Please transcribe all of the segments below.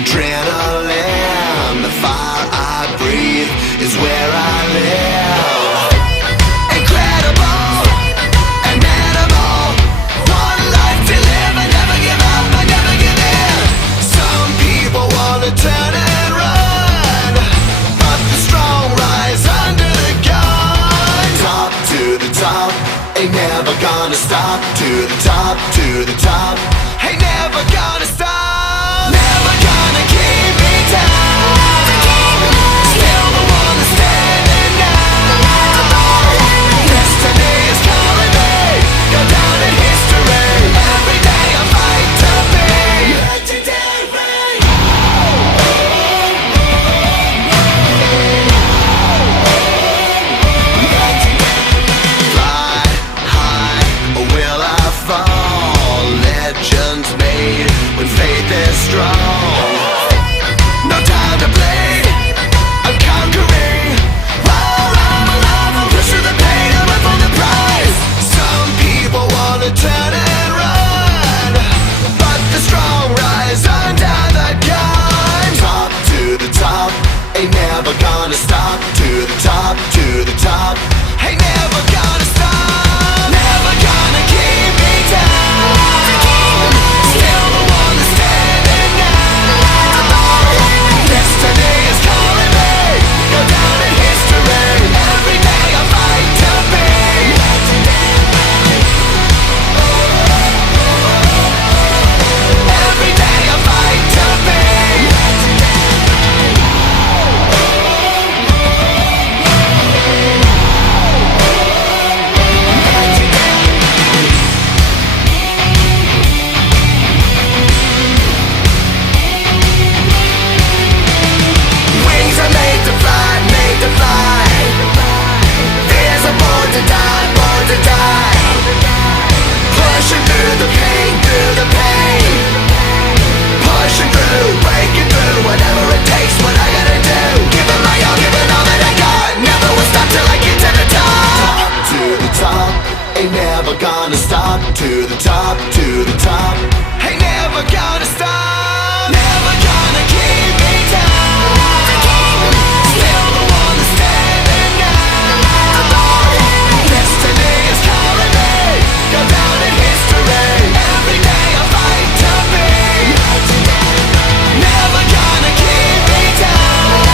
Adrenaline, the fire I breathe is where I live. Incredible, inimitable, one life to live and never give up and never give in. Some people wanna turn and run, but the strong rise under the gun. Top to the top, ain't never gonna stop. To the top, to the top, ain't never gonna stop. Never gonna keep me down. Still the one that's standing now. Destiny is calling me, go down in history. Every day I fight to be legendary. Fly high, or will I fall? Legends made when faith is strong. No time to bleed, I'm conquering. While I'm alive, I'm pushing the pain and run for the prize. Some people wanna turn and run, but the strong rise under the gun. Top to the top, ain't never gonna stop. To the top, to the top, ain't never gonna stop. Never gonna keep me down. Still the one that's standing now. Destiny is calling me, go down in history. Every day I fight to be legendary. Every day I fight to be Wings are made to fly, made to fly. Fears are born to die, born to die. Pushing through the pain, through the pain. Pushing through, breaking through, whatever it takes, what I gotta do. Giving my all, giving all that I got. Never will stop till I get to the top. Top to the top, ain't never gonna stop. To the top, to the top, ain't never gonna stop. Never gonna keep me down. Still the one that's standing now. Destiny is calling me, go down in history. Every day I fight to be legendary. Never gonna keep me down.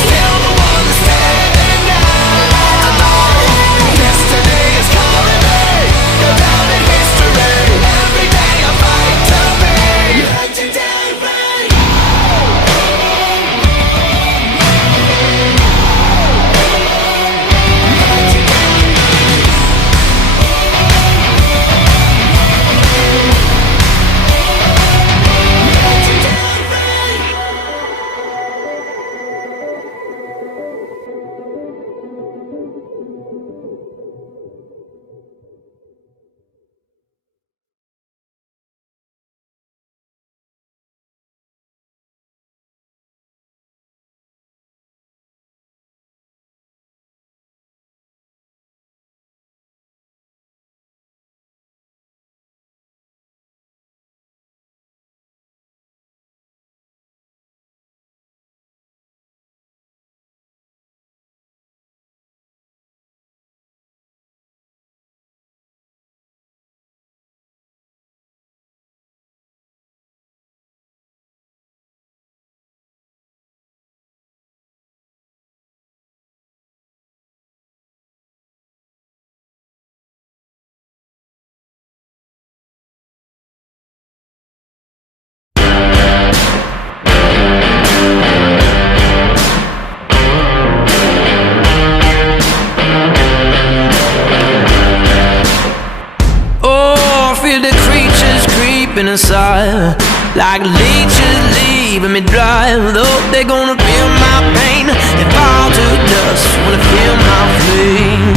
Still the one that's standing now. Destiny is calling me, go down in history. Every day I fight to be creeping inside, like leeches leaving me dry. Though they're gonna feel my pain and fall to dust when they feel my flame.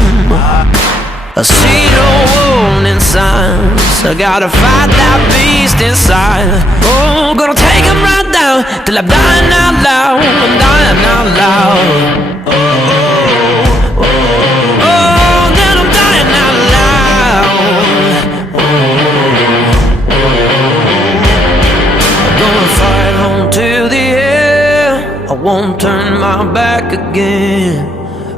I see no warning signs, I gotta fight that beast inside. Oh, gonna take him right down till I'm dying out loud, I'm dying out loud. Oh, oh, oh, oh, then I'm dying out loud. Oh, oh, I'm gonna fight on to the end, I won't turn my back again.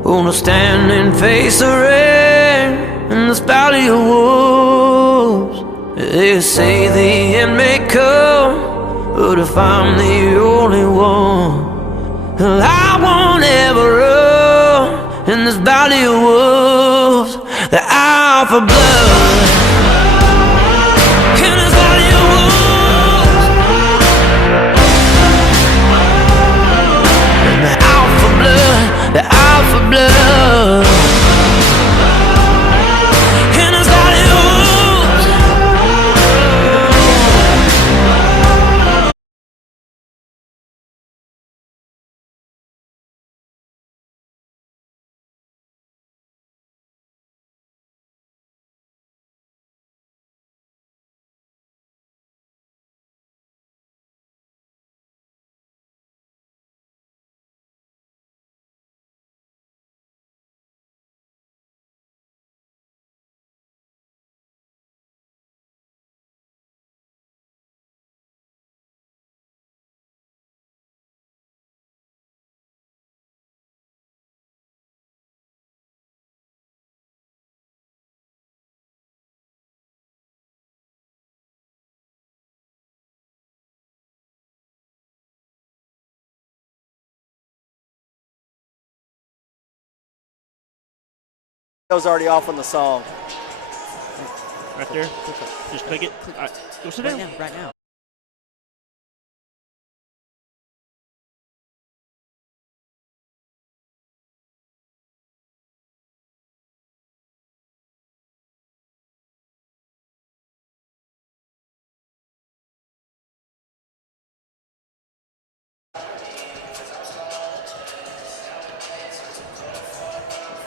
Gonna stand and face the rain in this valley of wolves. They say the end may come, but if I'm the only one, well, I won't ever run in this valley of wolves. The hour for blood in this valley of wolves. And the hour for blood, the hour for blood. Was already off on the song. Right there. Just click it. All right. Go sit down. Right now.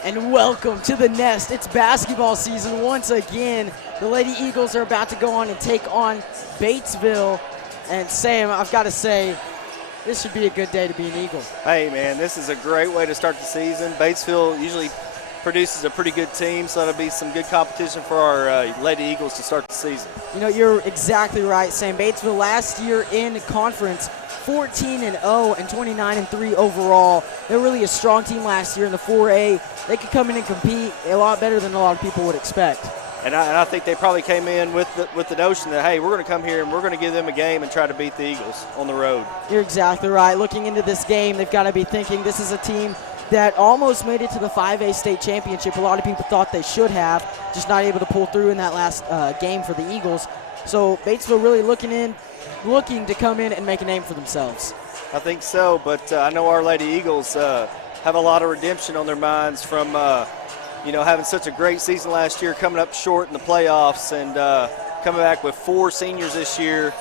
And welcome to the Nest. It's basketball season once again. The Lady Eagles are about to go on and take on Batesville. And Sam, I've got to say, this should be a good day to be an Eagle. Hey, man, this is a great way to start the season. Batesville usually produces a pretty good team, so it'll be some good competition for our Lady Eagles to start the season. You know, you're exactly right, Sam. Batesville last year in conference, 14-0 and 29-3 overall. They're really a strong team last year in the 4A. They could come in and compete a lot better than a lot of people would expect. And I think they probably came in with the notion that, hey, we're going to come here and we're going to give them a game and try to beat the Eagles on the road. You're exactly right. Looking into this game, they've got to be thinking this is a team that almost made it to the 5A state championship. A lot of people thought they should have, just not able to pull through in that last game for the Eagles. So Batesville really looking to come in and make a name for themselves. I think so, but I know our Lady Eagles have a lot of redemption on their minds from having such a great season last year, coming up short in the playoffs, and coming back with 4 seniors this year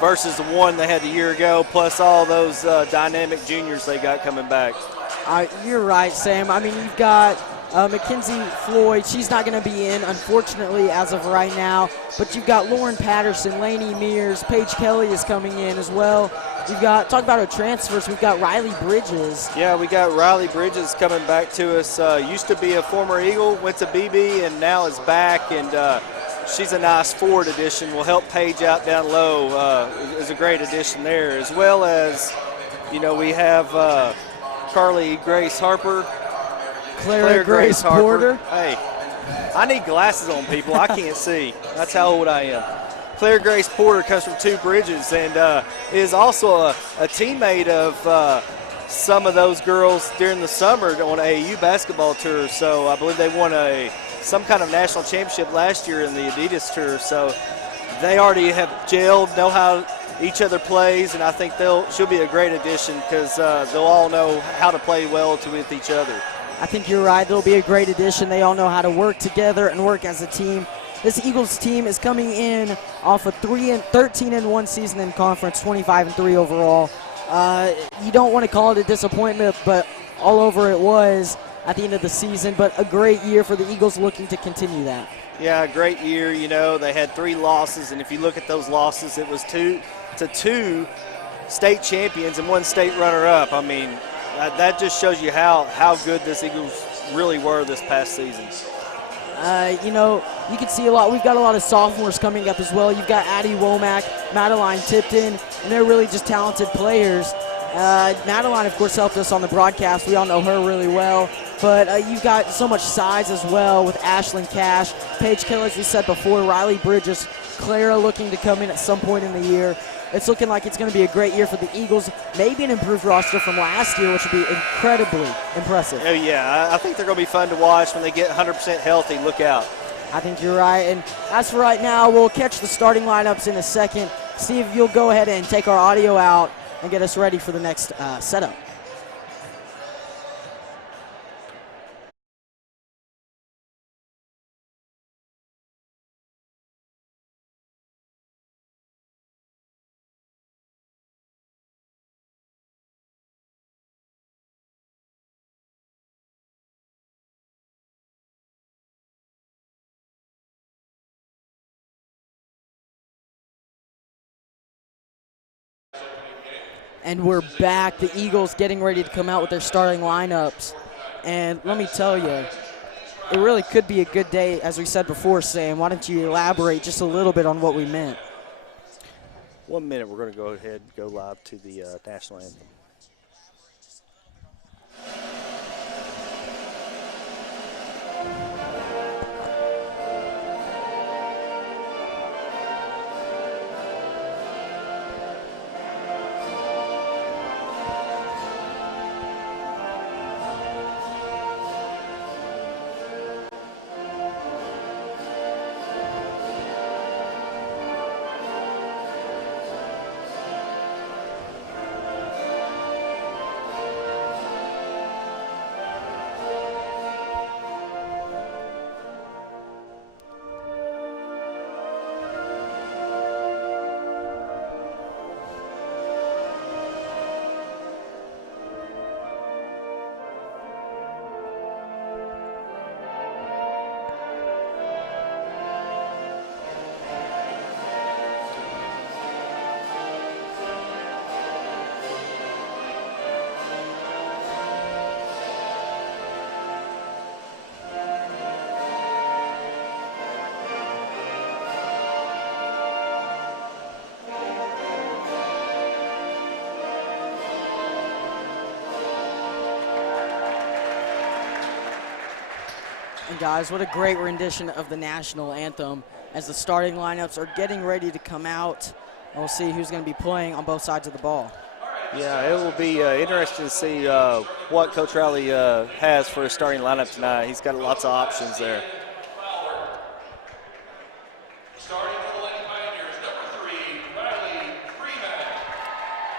versus the 1 they had the year ago, plus all those dynamic juniors they got coming back. You're right, Sam. I mean, you've got Mackenzie Floyd. She's not going to be in, unfortunately, as of right now. But you've got Lauren Patterson, Lainey Mears, Paige Kelly is coming in as well. You've got, talk about our transfers, we've got Riley Bridges. Yeah, we got Riley Bridges coming back to us. Used to be a former Eagle, went to BB, and now is back. And she's a nice forward addition. Will help Paige out down low. Is a great addition there. As well as, we have Carly Grace Harper. Claire Grace Porter. Hey, I need glasses on, people. I can't see. That's how old I am. Claire Grace Porter comes from Two Bridges and is also a teammate of some of those girls during the summer on AAU basketball tour. So I believe they won some kind of national championship last year in the Adidas tour. So they already have gelled, know how each other plays, and I think she'll be a great addition because they'll all know how to play well with each other. I think you're right. They'll be a great addition. They all know how to work together and work as a team. This Eagles team is coming in off a 13-1 season in conference, 25-3 overall. You don't want to call it a disappointment, but all over it was at the end of the season. But a great year for the Eagles, looking to continue that. Yeah, great year. You know, they had 3 losses, and if you look at those losses, it was two state champions and 1 state runner-up. I mean, that just shows you how good this Eagles really were this past season. You know, you can see a lot. We've got a lot of sophomores coming up as well. You've got Addie Womack, Madeline Tipton, and they're really just talented players. Madeline, of course, helped us on the broadcast. We all know her really well. But you've got so much size as well with Ashlyn Cash, Paige Kelly, as we said before, Riley Bridges, Clara looking to come in at some point in the year. It's looking like it's going to be a great year for the Eagles. Maybe an improved roster from last year, which would be incredibly impressive. Oh, yeah. I think they're going to be fun to watch when they get 100% healthy. Look out. I think you're right. And as for right now, we'll catch the starting lineups in a second. Steve, you'll go ahead and take our audio out and get us ready for the next setup. And we're back. The Eagles getting ready to come out with their starting lineups. And let me tell you, it really could be a good day, as we said before, Sam. Why don't you elaborate just a little bit on what we meant? 1 minute, we're going to go ahead and go live to the national anthem. And guys, what a great rendition of the national anthem as the starting lineups are getting ready to come out. And we'll see who's going to be playing on both sides of the ball. Yeah, it will be interesting to see what Coach Riley has for his starting lineup tonight. He's got lots of options there.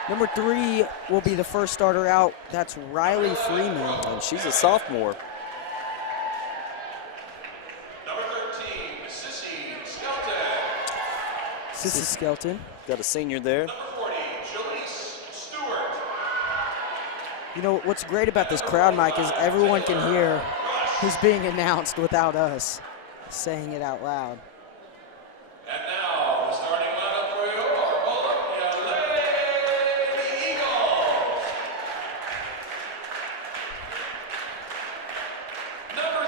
Number 3 will be the first starter out. That's Riley Freeman. And she's a sophomore. Sissy Skelton. Got a senior there. You know, what's great about this crowd, Mike, is everyone can hear who's being announced without us saying it out loud. And now, the starting lineup for you are Bullock and Lady Eagles.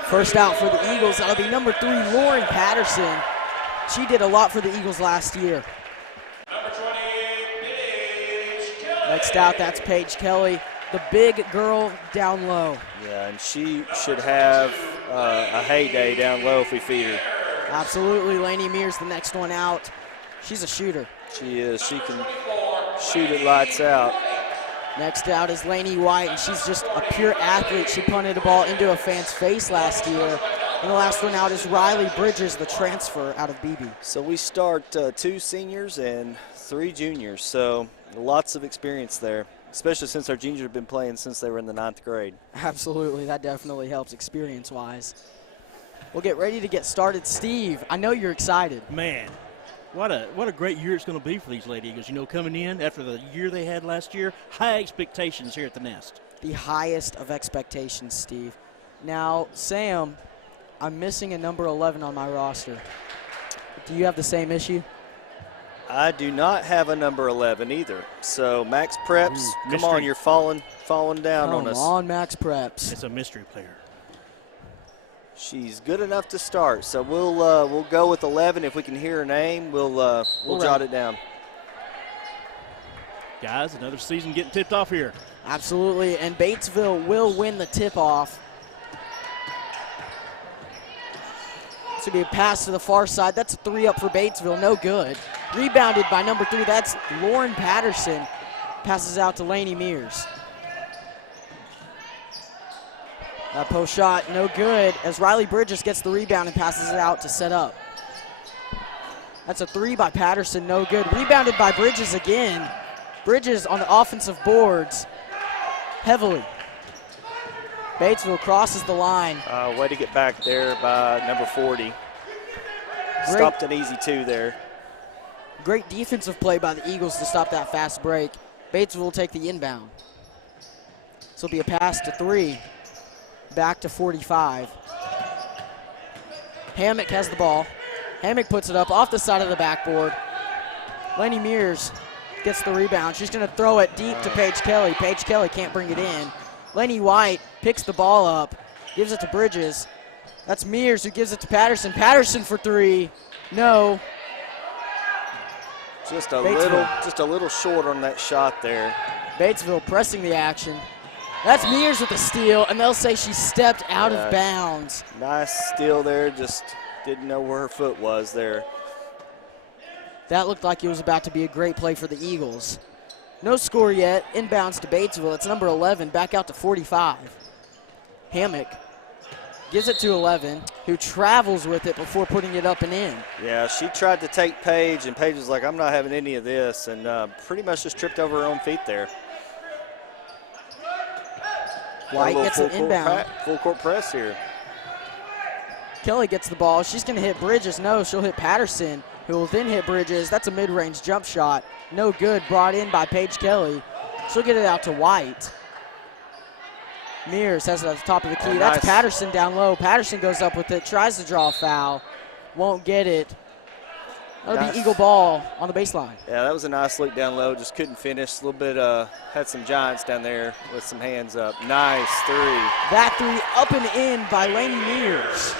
First out for the Eagles, that'll be number 3, Lauren Patterson. She did a lot for the Eagles last year. Number 28, Paige Kelly. Next out, that's Paige Kelly, the big girl down low. Yeah, and she should have a heyday down low if we feed her. Absolutely, Lainey Mears, the next one out. She's a shooter. She is. She can shoot it lights out. Next out is Lainey White, and she's just a pure athlete. She punted a ball into a fan's face last year. And the last one out is Riley Bridges, the transfer out of BB. So we start 2 seniors and 3 juniors, so lots of experience there, especially since our juniors have been playing since they were in the 9th grade. Absolutely, that definitely helps experience-wise. We'll get ready to get started. Steve, I know you're excited. Man, what a great year it's going to be for these Lady Eagles. You know, coming in after the year they had last year, high expectations here at the Nest. The highest of expectations, Steve. Now, Sam, I'm missing a number 11 on my roster. Do you have the same issue? I do not have a number 11 either. So Max Preps, come mystery. on, you're falling down on us. Come on, Max Preps. It's a mystery player. She's good enough to start, so we'll go with 11. If we can hear her name, we'll jot it down. Guys, another season getting tipped off here. Absolutely, and Batesville will win the tip-off. This will be a pass to the far side. That's a 3 up for Batesville, no good. Rebounded by number 3, that's Lauren Patterson. Passes out to Lainey Mears. That post shot, no good, as Riley Bridges gets the rebound and passes it out to set up. That's a 3 by Patterson, no good. Rebounded by Bridges again. Bridges on the offensive boards heavily. Batesville crosses the line. Way to get back there by number 40. Stopped an easy 2 there. Great defensive play by the Eagles to stop that fast break. Batesville will take the inbound. This will be a pass to 3. Back to 45. Hammock has the ball. Hammock puts it up off the side of the backboard. Lainey Mears gets the rebound. She's going to throw it deep to Paige Kelly. Paige Kelly can't bring it in. Lainey White picks the ball up, gives it to Bridges. That's Mears who gives it to Patterson. Patterson for 3. No. Just a little short on that shot there. Batesville pressing the action. That's Mears with the steal, and they'll say she stepped out of bounds. Nice steal there, just didn't know where her foot was there. That looked like it was about to be a great play for the Eagles. No score yet. Inbounds to Batesville. It's number 11, back out to 45. Hammock gives it to 11, who travels with it before putting it up and in. Yeah, she tried to take Paige, and Paige was like, I'm not having any of this, and pretty much just tripped over her own feet there. White gets an inbound. Full court press here. Kelly gets the ball. She's going to hit Bridges. No, she'll hit Patterson, who will then hit Bridges. That's a mid-range jump shot. No good, brought in by Paige Kelly. She'll get it out to White. Mears has it at the top of the key. That's Patterson down low. Patterson goes up with it, tries to draw a foul. Won't get it. That'll be Eagle ball on the baseline. Yeah, that was a nice look down low. Just couldn't finish. A little bit, had some giants down there with some hands up. Nice 3. That 3 up and in by Lainey Mears.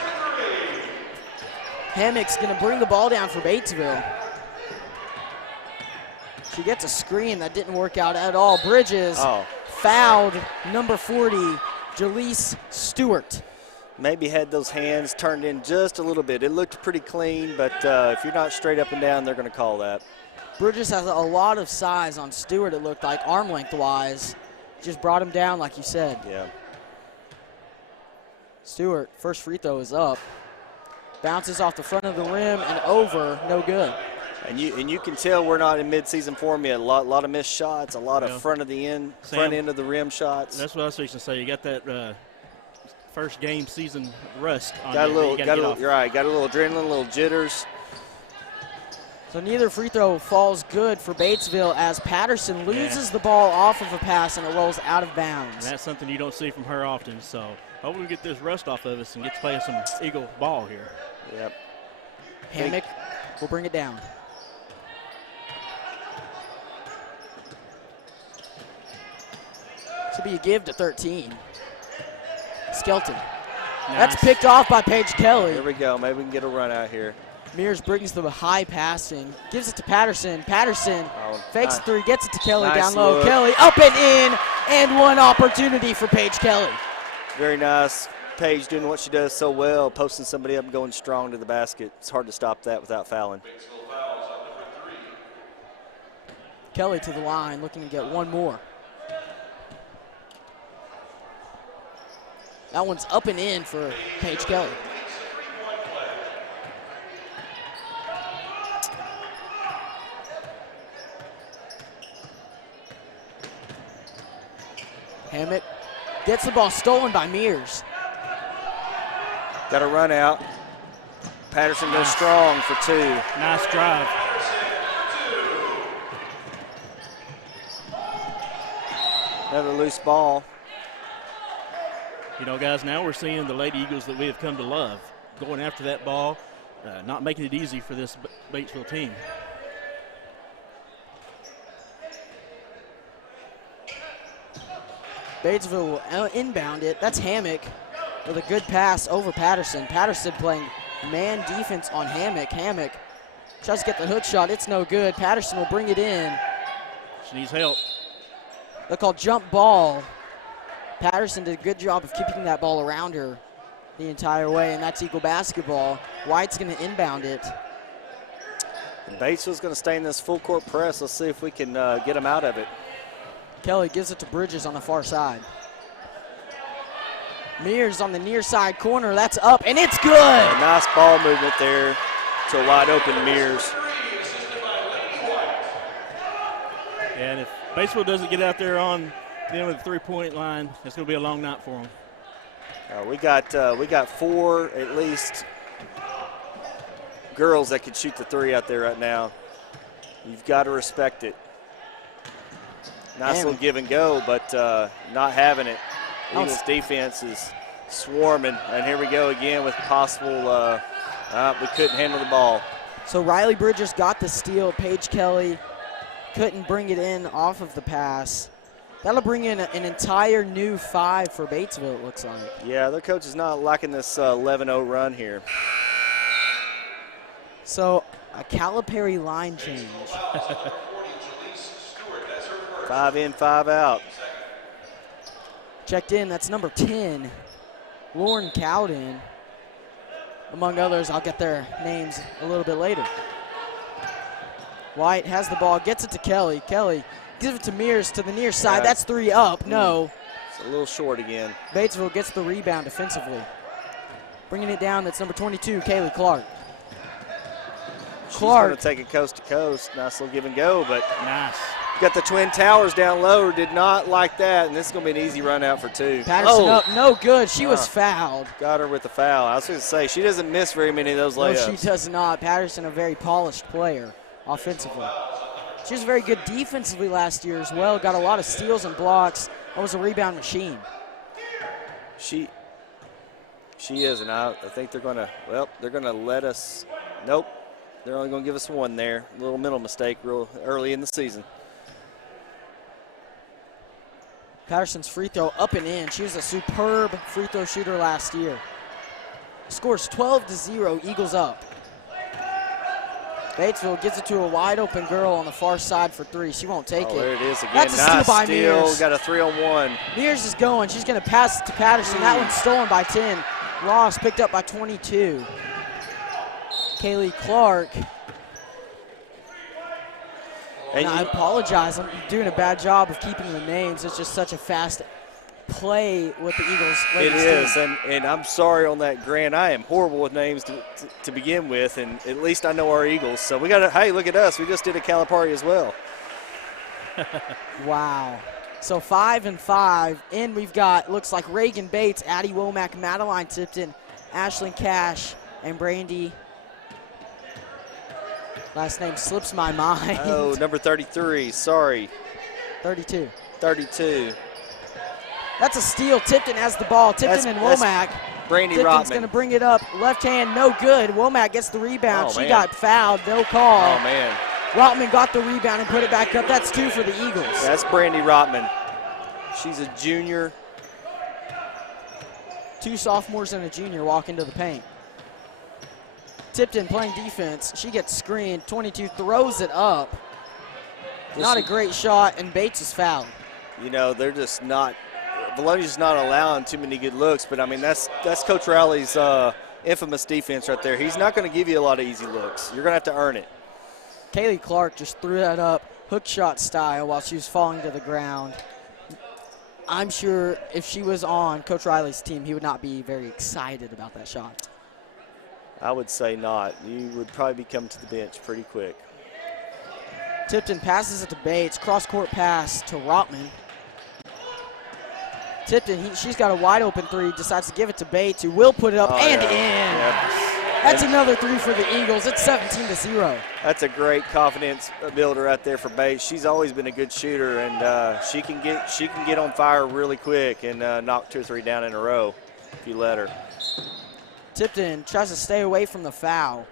Hammock's going to bring the ball down for Batesville. She gets a screen that didn't work out at all. Bridges fouled number 40, Jaleese Stewart. Maybe had those hands turned in just a little bit. It looked pretty clean, but if you're not straight up and down, they're going to call that. Bridges has a lot of size on Stewart, it looked like, arm length-wise. Just brought him down, like you said. Yeah. Stewart, first free throw is up. Bounces off the front of the rim and over, no good. And you can tell we're not in midseason form yet. A lot of missed shots, a lot of front end of the rim shots. That's what I was fixing to say. You got that first game season rust on got you. You're right. Got a little adrenaline, a little jitters. So neither free throw falls good for Batesville as Patterson loses the ball off of a pass and it rolls out of bounds. And that's something you don't see from her often. So hopefully we get this rust off of us and get to play some Eagle ball here. Yep. Hammock will bring it down. This will be a give to 13. Skelton. Nice. That's picked off by Paige Kelly. Here we go. Maybe we can get a run out here. Mears brings the high passing, gives it to Patterson. Patterson fakes the 3, gets it to Kelly down low. Look. Kelly up and in, and one opportunity for Paige Kelly. Very nice. Paige doing what she does so well, posting somebody up and going strong to the basket. It's hard to stop that without fouling. Kelly to the line, looking to get one more. That one's up and in for Paige Kelly. Hammock gets the ball stolen by Mears. Got a run out. Patterson goes strong for 2. Nice drive. Another loose ball. You know, guys, now we're seeing the Lady Eagles that we have come to love going after that ball, not making it easy for this Batesville team. Batesville will inbound it. That's Hammock with a good pass over Patterson. Patterson playing man defense on Hammock. Hammock tries to get the hook shot. It's no good. Patterson will bring it in. She needs help. They'll call jump ball. Patterson did a good job of keeping that ball around her the entire way, and that's Eagle basketball. White's going to inbound it. Batesville's going to stay in this full court press. Let's see if we can get them out of it. Kelly gives it to Bridges on the far side. Mears on the near side corner. That's up, and it's good. A nice ball movement there to a wide open Mears. And if Batesville doesn't get out there on the end of the three-point line, it's going to be a long night for them. We got 4 at least girls that can shoot the 3 out there right now. You've got to respect it. Nice little give and go, but not having it. Eagles defense is swarming, and here we go again with possible. We couldn't handle the ball. So Riley Bridges got the steal. Paige Kelly couldn't bring it in off of the pass. That'll bring in an entire new 5 for Batesville, it looks like. Yeah, their coach is not liking this 11-0 run here. So a Calipari line change. 5 in, 5 out. Checked in, that's number 10, Lauren Cowden. Among others, I'll get their names a little bit later. White has the ball, gets it to Kelly. Kelly gives it to Mears to the near side. That's 3 up, no. It's a little short again. Batesville gets the rebound defensively. Bringing it down, that's number 22, Kaylee Clark. She's going to take it coast to coast. Nice little give and go, but nice. Got the Twin Towers down low. Did not like that, and this is going to be an easy run out for 2. Patterson up, no good. She was fouled. Got her with the foul. I was going to say, she doesn't miss very many of those layups. No, she does not. Patterson, a very polished player offensively. She was very good defensively last year as well. Got a lot of steals and blocks. That was a rebound machine. She is, and I think they're going to let us. Nope. They're only going to give us 1 there. A little mental mistake real early in the season. Patterson's free throw up and in. She was a superb free throw shooter last year. Scores 12-0, Eagles up. Batesville gives it to a wide open girl on the far side for 3. She won't take it. There it is again. That's a steal by steal. Mears. Got a 3-on-1. Mears is going. She's going to pass it to Patterson. That one's stolen by 10. Lost, picked up by 22. Kaylee Clark. And I apologize. I'm doing a bad job of keeping the names. It's just such a fast play with the Eagles. It is, and I'm sorry on that, Grant. I am horrible with names to begin with, and at least I know our Eagles. So we got to, hey, look at us. We just did a Calipari as well. Wow. So 5 and 5. And we've got, looks like Reagan Bates, Addie Womack, Madeline Tipton, Ashlyn Cash, and Brandy. Last name slips my mind. Oh, number 33. Sorry. 32. 32. That's a steal. Tipton has the ball. Tipton and Womack. Brandy Tipton's Rotman. going to bring it up. Left hand, no good. Womack gets the rebound. Oh, she man. got fouled. No call. Oh, man. Rotman got the rebound and put it back up. That's 2 for the Eagles. That's Brandy Rotman. She's a junior. 2 sophomores and a junior walk into the paint. Tipton playing defense. She gets screened. 22 throws it up. Not a great shot, and Bates is fouled. You know, they're just not – Vilonia's not allowing too many good looks, but, I mean, that's Coach Rowley's infamous defense right there. He's not going to give you a lot of easy looks. You're going to have to earn it. Kaylee Clark just threw that up hook shot style while she was falling to the ground. I'm sure if she was on Coach Riley's team, he would not be very excited about that shot. I would say not. You would probably be coming to the bench pretty quick. Tipton passes it to Bates. Cross-court pass to Rotman. Tipton, she's got a wide open three, decides to give it to Bates, who will put it up and in. That's another three for the Eagles. It's 17-0. That's a great confidence builder right there for Bates. She's always been a good shooter, and she can get on fire really quick and knock 2 or 3 down in a row if you let her. Tipton tries to stay away from the foul.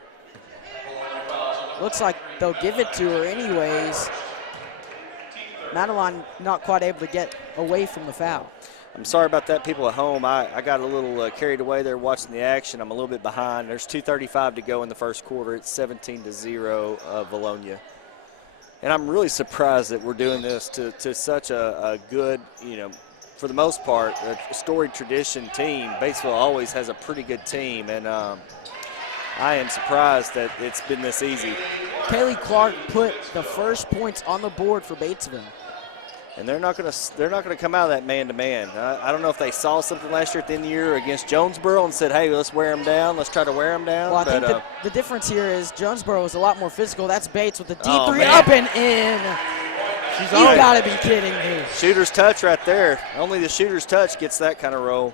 Looks like they'll give it to her anyways. Madeline not quite able to get away from the foul. I'm sorry about that, people at home. I got a little carried away there watching the action. I'm a little bit behind. There's 2:35 to go in the first quarter. It's 17-0 Vilonia. And I'm really surprised that we're doing this to such a good, for the most part, a storied tradition team. Batesville always has a pretty good team, and I am surprised that it's been this easy. Kaylee Clark put the first points on the board for Batesville. And they're not going to come out of that man-to-man. I don't know if they saw something last year at the end of the year against Jonesboro and said, hey, let's wear them down. Let's try to wear them down. Well, I think the difference here is Jonesboro is a lot more physical. That's Bates with the deep three man. up and in. You got to be kidding me. Shooter's touch right there. Only the shooter's touch gets that kind of roll.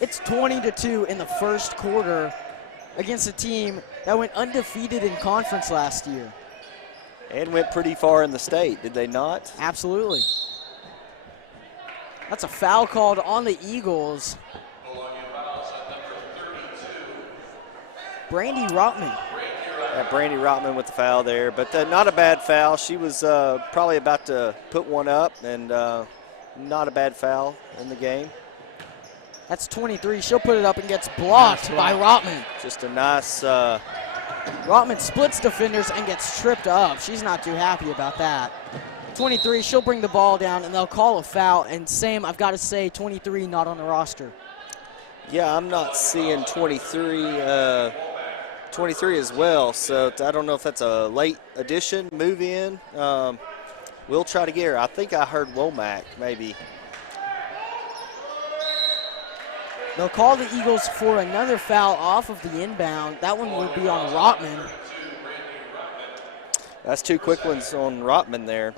It's 20-2 in the first quarter against a team that went undefeated in conference last year. And went pretty far in the state, did they not? Absolutely. That's a foul called on the Eagles. Brandy Rotman. Brandy Rotman with the foul there, but not a bad foul. She was probably about to put one up, and not a bad foul in the game. That's 23. She'll put it up and gets blocked by Rotman. Just a nice. Rotman splits defenders and gets tripped up. She's not too happy about that. 23, she'll bring the ball down, and they'll call a foul. And same, I've got to say, 23 not on the roster. Yeah, I'm not seeing 23 as well, so I don't know if that's a late addition, move in. We'll try to get her. I think I heard Womack maybe. They'll call the Eagles for another foul off of the inbound. That one will be on Rotman. That's 2 quick ones on Rotman there.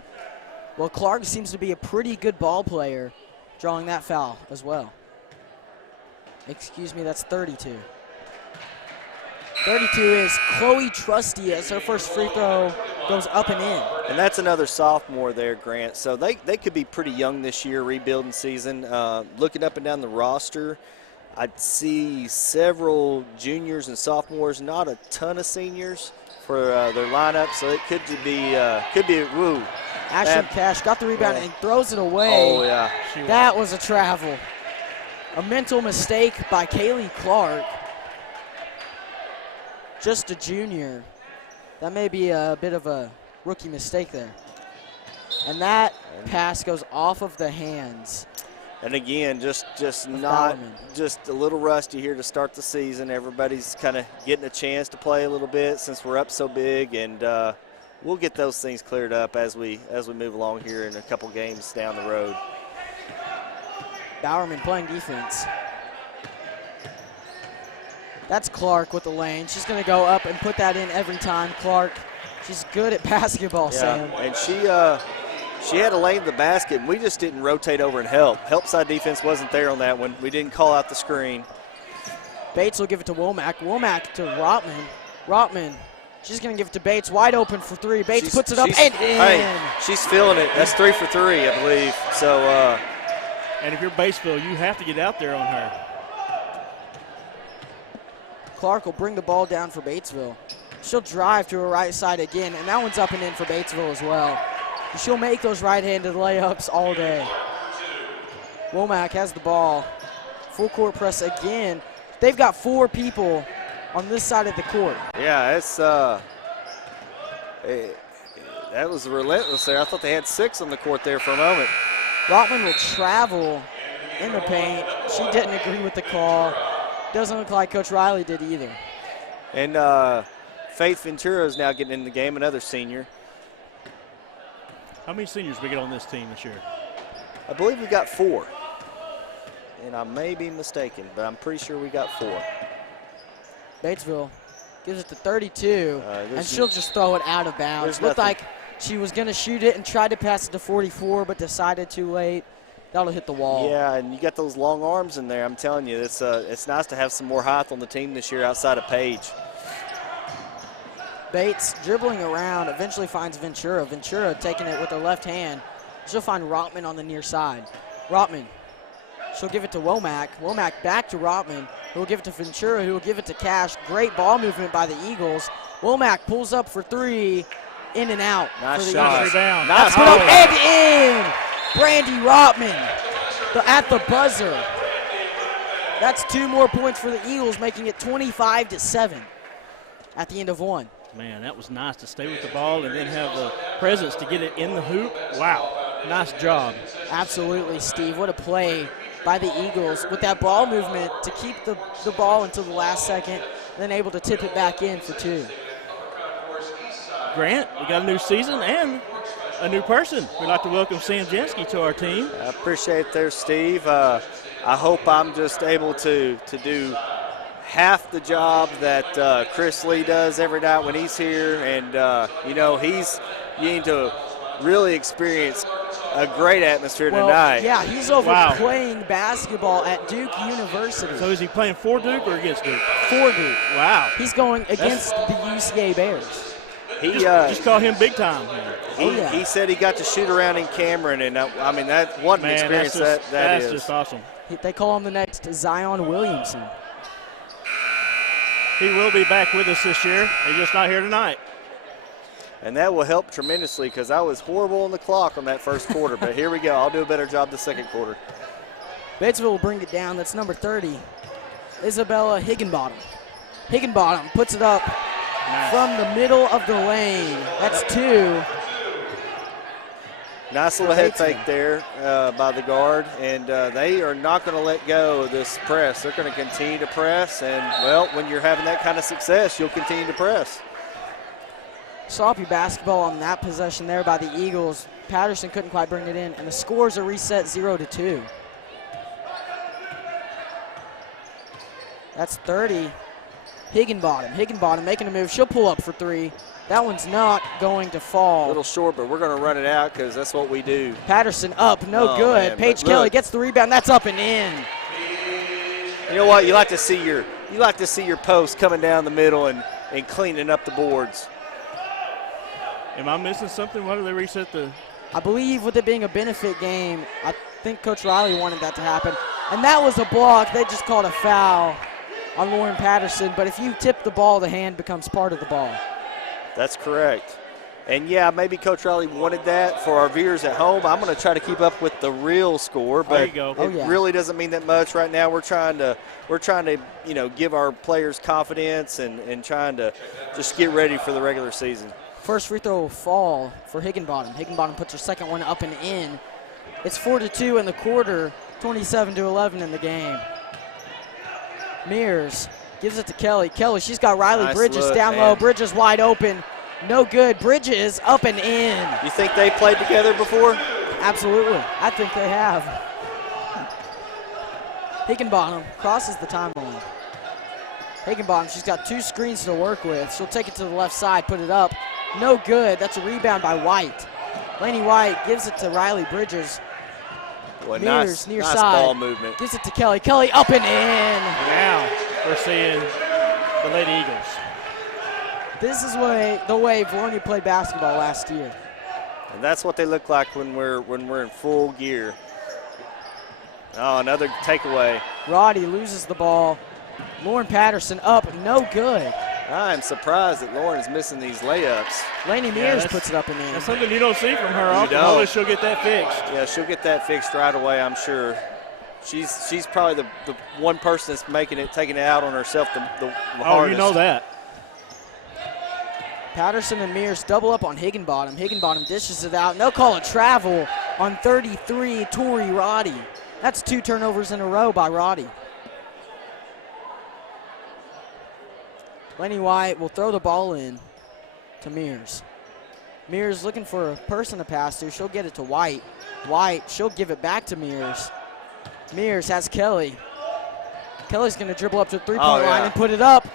Well, Clark seems to be a pretty good ball player, drawing that foul as well. Excuse me, that's 32. 32 is Chloe Trusty as her first free throw goes up and in. And that's another sophomore there, Grant. So they could be pretty young this year, rebuilding season. Looking up and down the roster, I'd see several juniors and sophomores, not a ton of seniors for their lineup. So it could be woo. Ashton Cash got the rebound and throws it away. Oh, yeah. That was a travel. A mental mistake by Kaylee Clark. Just a junior. That may be a bit of a rookie mistake there. And that pass goes off of the hands. And again, just not just a little rusty here to start the season. Everybody's kind of getting a chance to play a little bit since we're up so big, and we'll get those things cleared up as we move along here in a couple games down the road. Bowerman playing defense. That's Clark with the lane. She's going to go up and put that in every time. Clark, she's good at basketball, Sam. And she had a lane to the basket, and we just didn't rotate over and help. Help side defense wasn't there on that one. We didn't call out the screen. Bates will give it to Womack. Womack to Rotman. Rotman, she's going to give it to Bates. Wide open for three. Bates puts it up and in. Hey, she's feeling it. That's 3 for 3, I believe. So. And if you're Batesville, you have to get out there on her. Clark will bring the ball down for Batesville. She'll drive to her right side again, and that one's up and in for Batesville as well. She'll make those right-handed layups all day. Womack has the ball. Full court press again. They've got 4 people on this side of the court. Yeah, it's that was relentless there. I thought they had 6 on the court there for a moment. Rotman will travel in the paint. She didn't agree with the call. Doesn't look like Coach Riley did either. And Faith Ventura is now getting in the game, another senior. How many seniors we get on this team this year? I believe we got 4. And I may be mistaken, but I'm pretty sure we got 4. Batesville gives it to 32, and she'll just throw it out of bounds. Looked like she was going to shoot it and tried to pass it to 44, but decided too late. That'll hit the wall. Yeah, and you got those long arms in there. I'm telling you, it's nice to have some more height on the team this year outside of Page. Bates dribbling around, eventually finds Ventura. Ventura taking it with her left hand. She'll find Rotman on the near side. Rotman, she'll give it to Womack. Womack back to Rotman, who will give it to Ventura, who will give it to Cash. Great ball movement by the Eagles. Womack pulls up for three, in and out. Nice for shot. Nice rebound. Nice Put up hold. and in. Brandy Rotman at the buzzer. That's 2 more points for the Eagles, making it 25-7 at the end of one. Man, that was nice to stay with the ball and then have the presence to get it in the hoop. Wow, nice job. Absolutely, Steve. What a play by the Eagles with that ball movement to keep the ball until the last second, then able to tip it back in for 2. Grant, we got a new season and a new person. We'd like to welcome Sam Jansky to our team. I appreciate it there, Steve. I hope I'm just able to do half the job that Chris Lee does every night when he's here. And, he's getting to really experience a great atmosphere tonight. Yeah, he's over playing basketball at Duke University. So is he playing for Duke or against Duke? For Duke. Wow. He's going against the UCA Bears. He just call him big time. He said he got to shoot around in Cameron, and what an experience that is. That's just awesome. They call him the next Zion Williamson. He will be back with us this year. He's just not here tonight. And that will help tremendously because I was horrible on the clock on that first quarter. But here we go. I'll do a better job the second quarter. Batesville will bring it down. That's number 30, Isabella Higginbottom. Higginbottom puts it up from the middle of the lane. That's 2. Nice little head fake there by the guard. And they are not going to let go of this press. They're going to continue to press. And, well, when you're having that kind of success, you'll continue to press. Sloppy basketball on that possession there by the Eagles. Patterson couldn't quite bring it in, and the scores are reset 0-2. That's 30. Higginbottom making a move. She'll pull up for 3. That one's not going to fall. A little short, but we're going to run it out because that's what we do. Patterson up, no good. Man, Paige Kelly gets the rebound. That's up and in. You know what? You like to see your post coming down the middle and cleaning up the boards. Am I missing something? Why do they reset the? I believe with it being a benefit game, I think Coach Riley wanted that to happen. And that was a block. They just called a foul on Lauren Patterson. But if you tip the ball, the hand becomes part of the ball. That's correct. And, yeah, maybe Coach Riley wanted that for our viewers at home. I'm going to try to keep up with the real score, but it really doesn't mean that much right now. We're trying to give our players confidence and trying to just get ready for the regular season. First free throw will fall for Higginbottom. Higginbottom puts her second one up and in. It's 4-2 in the quarter, 27-11 in the game. Mears gives it to Kelly. Kelly, she's got Riley Nice Bridges look, down low. Bridges wide open. No good. Bridges up and in. You think they played together before? Absolutely. I think they have. Higginbottom crosses the timeline. Higginbottom, she's got 2 screens to work with. She'll take it to the left side, put it up. No good. That's a rebound by White. Laney White gives it to Riley Bridges. Boy, Mears, near nice side. ball movement. Gives it to Kelly. Kelly up and in. Now we're seeing the Lady Eagles. This is the way Vilonia played basketball last year. And that's what they look like when we're in full gear. Oh, another takeaway. Roddy loses the ball. Lauren Patterson up, no good. I'm surprised that Lauren's missing these layups. Laney Mears puts it up and in. That's something you don't see from her. You Often. don't. Always she'll get that fixed. Yeah, she'll get that fixed right away, I'm sure. She's probably the one person that's taking it out on herself the hardest. Oh, you know that. Patterson and Mears double up on Higginbottom. Higginbottom dishes it out. No call of travel on 33, Tori Roddy. That's 2 turnovers in a row by Roddy. Laney White will throw the ball in to Mears. Mears looking for a person to pass to. She'll get it to White. White, she'll give it back to Mears. Mears has Kelly. Kelly's going to dribble up to the three-point line and put it up.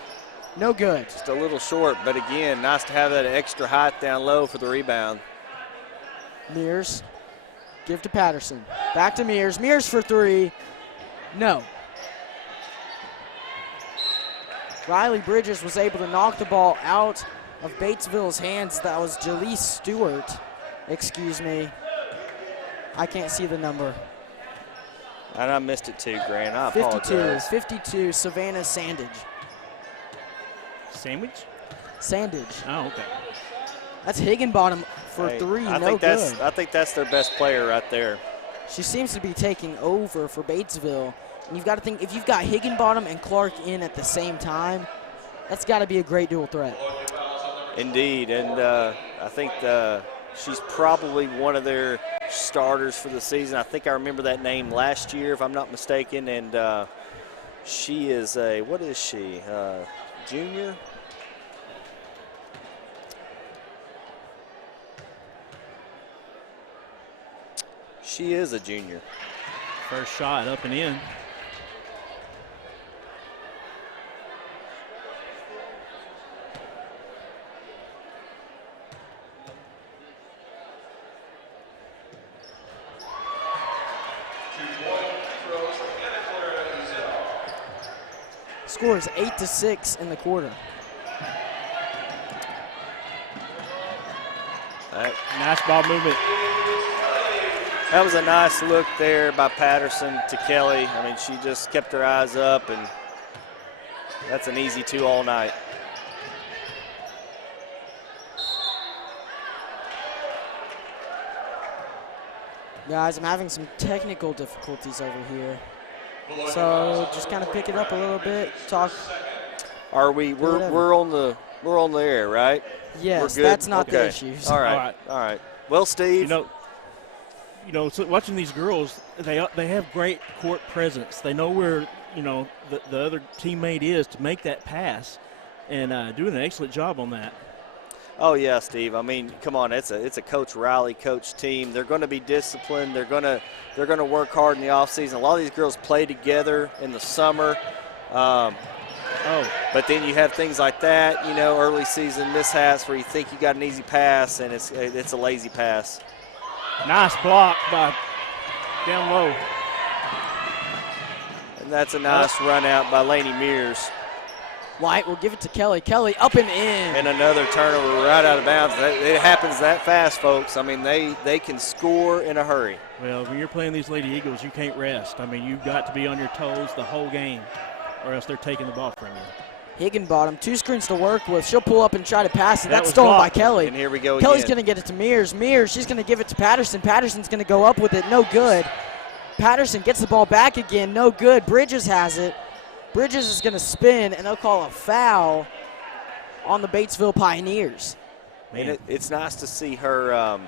No good. Just a little short, but again, nice to have that extra height down low for the rebound. Mears Give to Patterson. Back to Mears. Mears for three. No. Riley Bridges was able to knock the ball out of Batesville's hands. That was Jaleese Stewart. Excuse me. I can't see the number. And I missed it too, Grant. I 52. apologize. 52, Savannah Sandage. Sandwich? Sandage. Oh, okay. That's Higginbottom for Hey, three. I No think good. I think that's their best player right there. She seems to be taking over for Batesville. And you've got to think, if you've got Higginbottom and Clark in at the same time, that's got to be a great dual threat. Indeed, and I think she's probably one of their starters for the season. I think I remember that name last year, if I'm not mistaken, and she is what is she, junior? She is a junior. First shot up and in. Score is 8-6 in the quarter. Nice ball movement. That was a nice look there by Patterson to Kelly. I mean, she just kept her eyes up, and that's an easy 2 all night. Guys, I'm having some technical difficulties over here. So just kind of pick it up a little bit, talk. Are we? We're on the air, right? Yes, We're good? that's not the Okay. issues. All right. All right. Well, Steve. You know, so watching these girls, they have great court presence. They know where the other teammate is to make that pass, and doing an excellent job on that. Oh yeah, Steve. I mean, come on, it's a Coach Riley coach team. They're going to be disciplined. They're going to work hard in the offseason. A lot of these girls play together in the summer. But then you have things like that, early season mishaps where you think you got an easy pass and it's a lazy pass. Nice block by down low. And that's a nice run out by Lainey Mears. White will give it to Kelly. Kelly up and in. And another turnover right out of bounds. It happens that fast, folks. I mean, they can score in a hurry. Well, when you're playing these Lady Eagles, you can't rest. I mean, you've got to be on your toes the whole game, or else they're taking the ball from you. Higginbottom, 2 screens to work with. She'll pull up and try to pass it. That That's was stolen by blocked. Kelly. And here we go Kelly's again. going to get it to Mears. Mears, she's going to give it to Patterson. Patterson's going to go up with it. No good. Patterson gets the ball back again. No good. Bridges has it. Bridges is going to spin, and they'll call a foul on the Batesville Pioneers. And it's nice to see her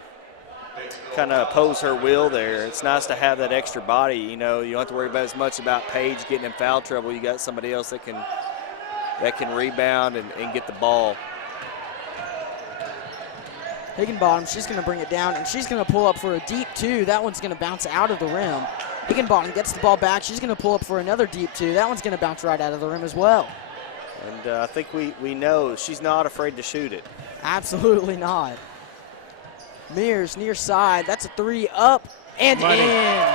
kind of oppose her will there. It's nice to have that extra body. You don't have to worry about as much about Paige getting in foul trouble. You got somebody else that can rebound and get the ball. Higginbottom, she's going to bring it down, and she's going to pull up for a deep 2. That one's going to bounce out of the rim. Higginbottom gets the ball back. She's going to pull up for another deep 2. That one's going to bounce right out of the rim as well. And I think we know she's not afraid to shoot it. Absolutely not. Mears near side. That's a 3 up and Money. in.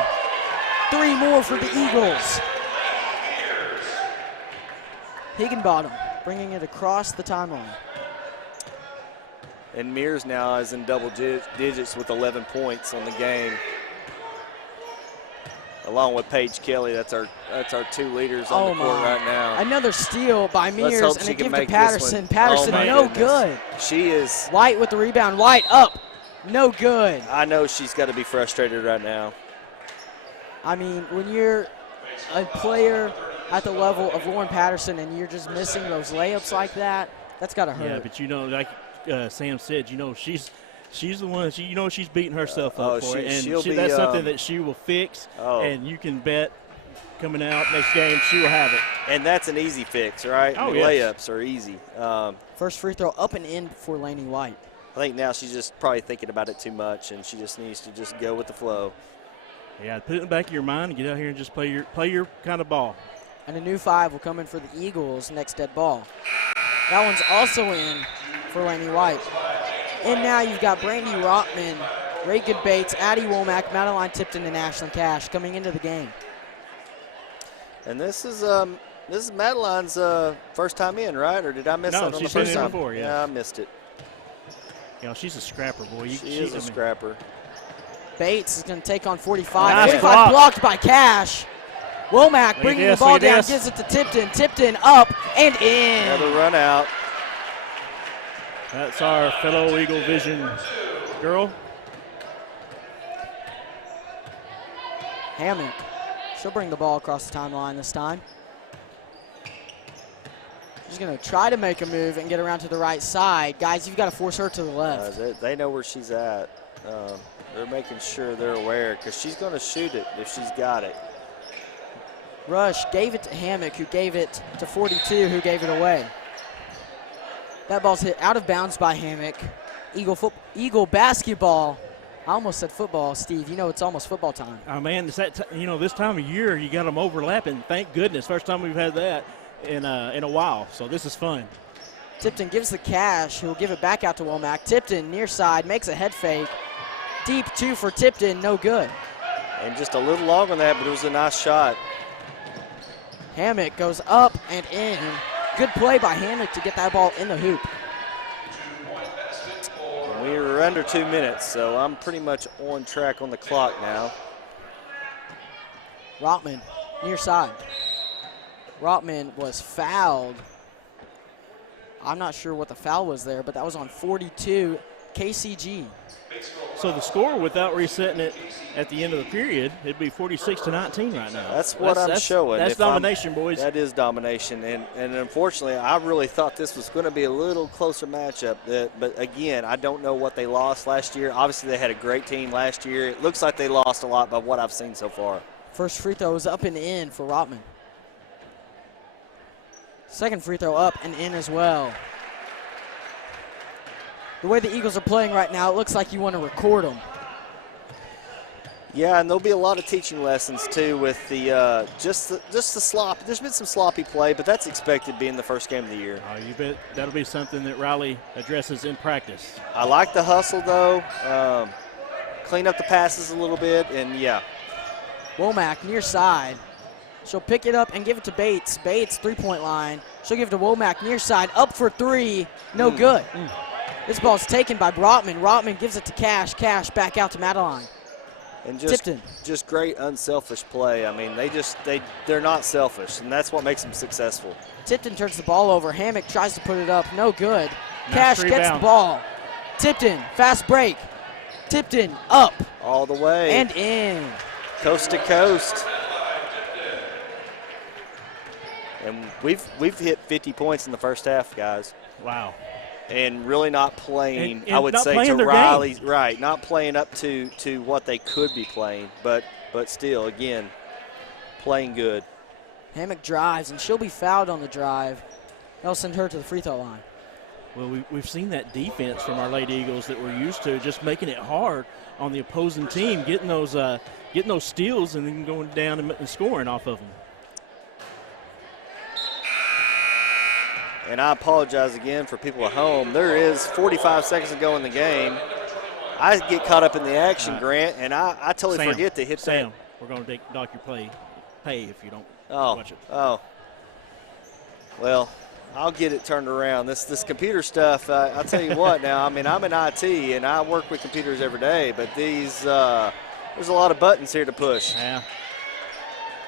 3 more for the Eagles. Higginbottom bringing it across the timeline. And Mears now is in double digits with 11 points on the game. Along with Paige Kelly, that's our 2 leaders on the court right now. Another steal by Mears hope and she a can give to make this Patterson. one. Patterson, Oh, my no goodness. good. She is. White with the rebound. White up, no good. I know she's got to be frustrated right now. I mean, when you're a player at the level of Lauren Patterson and you're just missing those layups like that, that's got to hurt. Yeah, but like Sam said, she's the one. She's beating herself up for it, and that's something that she will fix. And you can bet coming out next game she will have it. And that's an easy fix, right? Oh, the yes. layups are easy. First free throw up and in for Lainey White. I think now she's just probably thinking about it too much, and she just needs to just go with the flow. Yeah, put it in the back of your mind and get out here and just play your kind of ball. And a new 5 will come in for the Eagles' next dead ball. That one's also in for Lainey White. And now you've got Brandy Rotman Reagan Bates, Addie Womack, Madeline Tipton, and Ashlyn Cash coming into the game. And this is Madeline's first time in, right? Or did I miss that on the she's first been in time? before, Yeah, I missed it. You know, she's a scrapper, boy. She is a scrapper. Bates is going to take on 45. Nice 45 block. blocked by Cash. Womack bringing the ball down, gives it to Tipton. Tipton up and in. Another run out. That's our fellow Eagle Vision girl. Hammond. She'll bring the ball across the timeline this time. She's going to try to make a move and get around to the right side. Guys, you've got to force her to the left. They know where she's at. They're making sure they're aware because she's going to shoot it if she's got it. Rush gave it to Hammock, who gave it to 42, who gave it away. That ball's hit out of bounds by Hammock. Eagle basketball. I almost said football, Steve. You know it's almost football time. Oh, man, it's that this time of year you got them overlapping. Thank goodness. First time we've had that in a while, so this is fun. Tipton gives the Cash, who'll give it back out to Womack. Tipton near side, makes a head fake. Deep two for Tipton, no good. And just a little long on that, but it was a nice shot. Hammock goes up and in. Good play by Hammock to get that ball in the hoop. We were under 2 minutes, so I'm pretty much on track on the clock now. Rotman, near side. Rotman was fouled. I'm not sure what the foul was there, but that was on 42, KCG. So the score, without resetting it at the end of the period, it'd be 46-19 right now. That's what I'm showing. That's domination, boys. That is domination, and unfortunately, I really thought this was going to be a little closer matchup. But again, I don't know what they lost last year. Obviously, they had a great team last year. It looks like they lost a lot by what I've seen so far. First free throw is up and in for Rotman. Second free throw up and in as well. The way the Eagles are playing right now, it looks like you want to record them. Yeah, and there'll be a lot of teaching lessons too with the just the slop. There's been some sloppy play, but that's expected being the first game of the year. Oh, you bet that'll be something that Riley addresses in practice. I like the hustle though. Clean up the passes a little bit, and yeah. Womack near side. She'll pick it up and give it to Bates. Bates, three-point line. She'll give it to Womack near side. Up for three. No good. This ball's taken by Rotman. Rotman gives it to Cash. Cash back out to Madeline. And Tipton. just great unselfish play. I mean, they're not selfish, and that's what makes them successful. Tipton turns the ball over. Hammock tries to put it up. No good. Nice Cash rebound. gets the ball. Tipton, fast break. Tipton up All the way. and in. Coast to coast. And we've hit 50 points in the first half, guys. Wow. And really not playing, And I would not say, playing to their Riley's game. right, not playing up to what they could be playing, but still, again, playing good. Hammock drives, and she'll be fouled on the drive. They'll send her to the free throw line. Well, we've seen that defense from our Lady Eagles that we're used to, just making it hard on the opposing team, getting those steals and then going down and scoring off of them. And I apologize again for people at home. There is 45 seconds to go in the game. I get caught up in the action, Grant, and I totally forget to hit Sam, that. we're going to dock your pay if you don't Oh, watch it. oh. Well, I'll get it turned around. This computer stuff, I'll tell you what now, I mean, I'm in IT, and I work with computers every day, but there's a lot of buttons here to push. Yeah.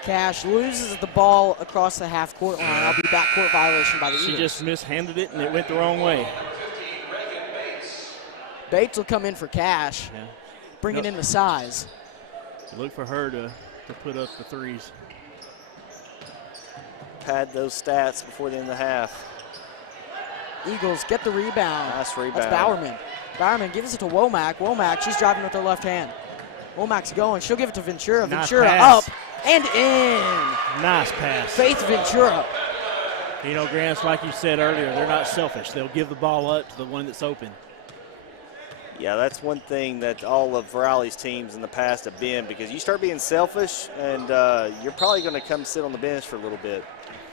Cash loses the ball across the half-court line. I'll be backcourt violation by the She Eagles. just mishandled it, and it went the wrong way. Bates will come in for Cash, Yeah. bringing in the size. Look for her to put up the threes. Pad those stats before the end of the half. Eagles get the rebound. Nice rebound. That's Bowerman. Bowerman gives it to Womack. Womack, she's driving with her left hand. Womack's going. She'll give it to Ventura. Nice Ventura pass. up and in. Nice pass. Faith Ventura. You know, Grants, like you said earlier, they're not selfish. They'll give the ball up to the one that's open. Yeah, that's one thing that all of Riley's teams in the past have been, because you start being selfish, and you're probably going to come sit on the bench for a little bit.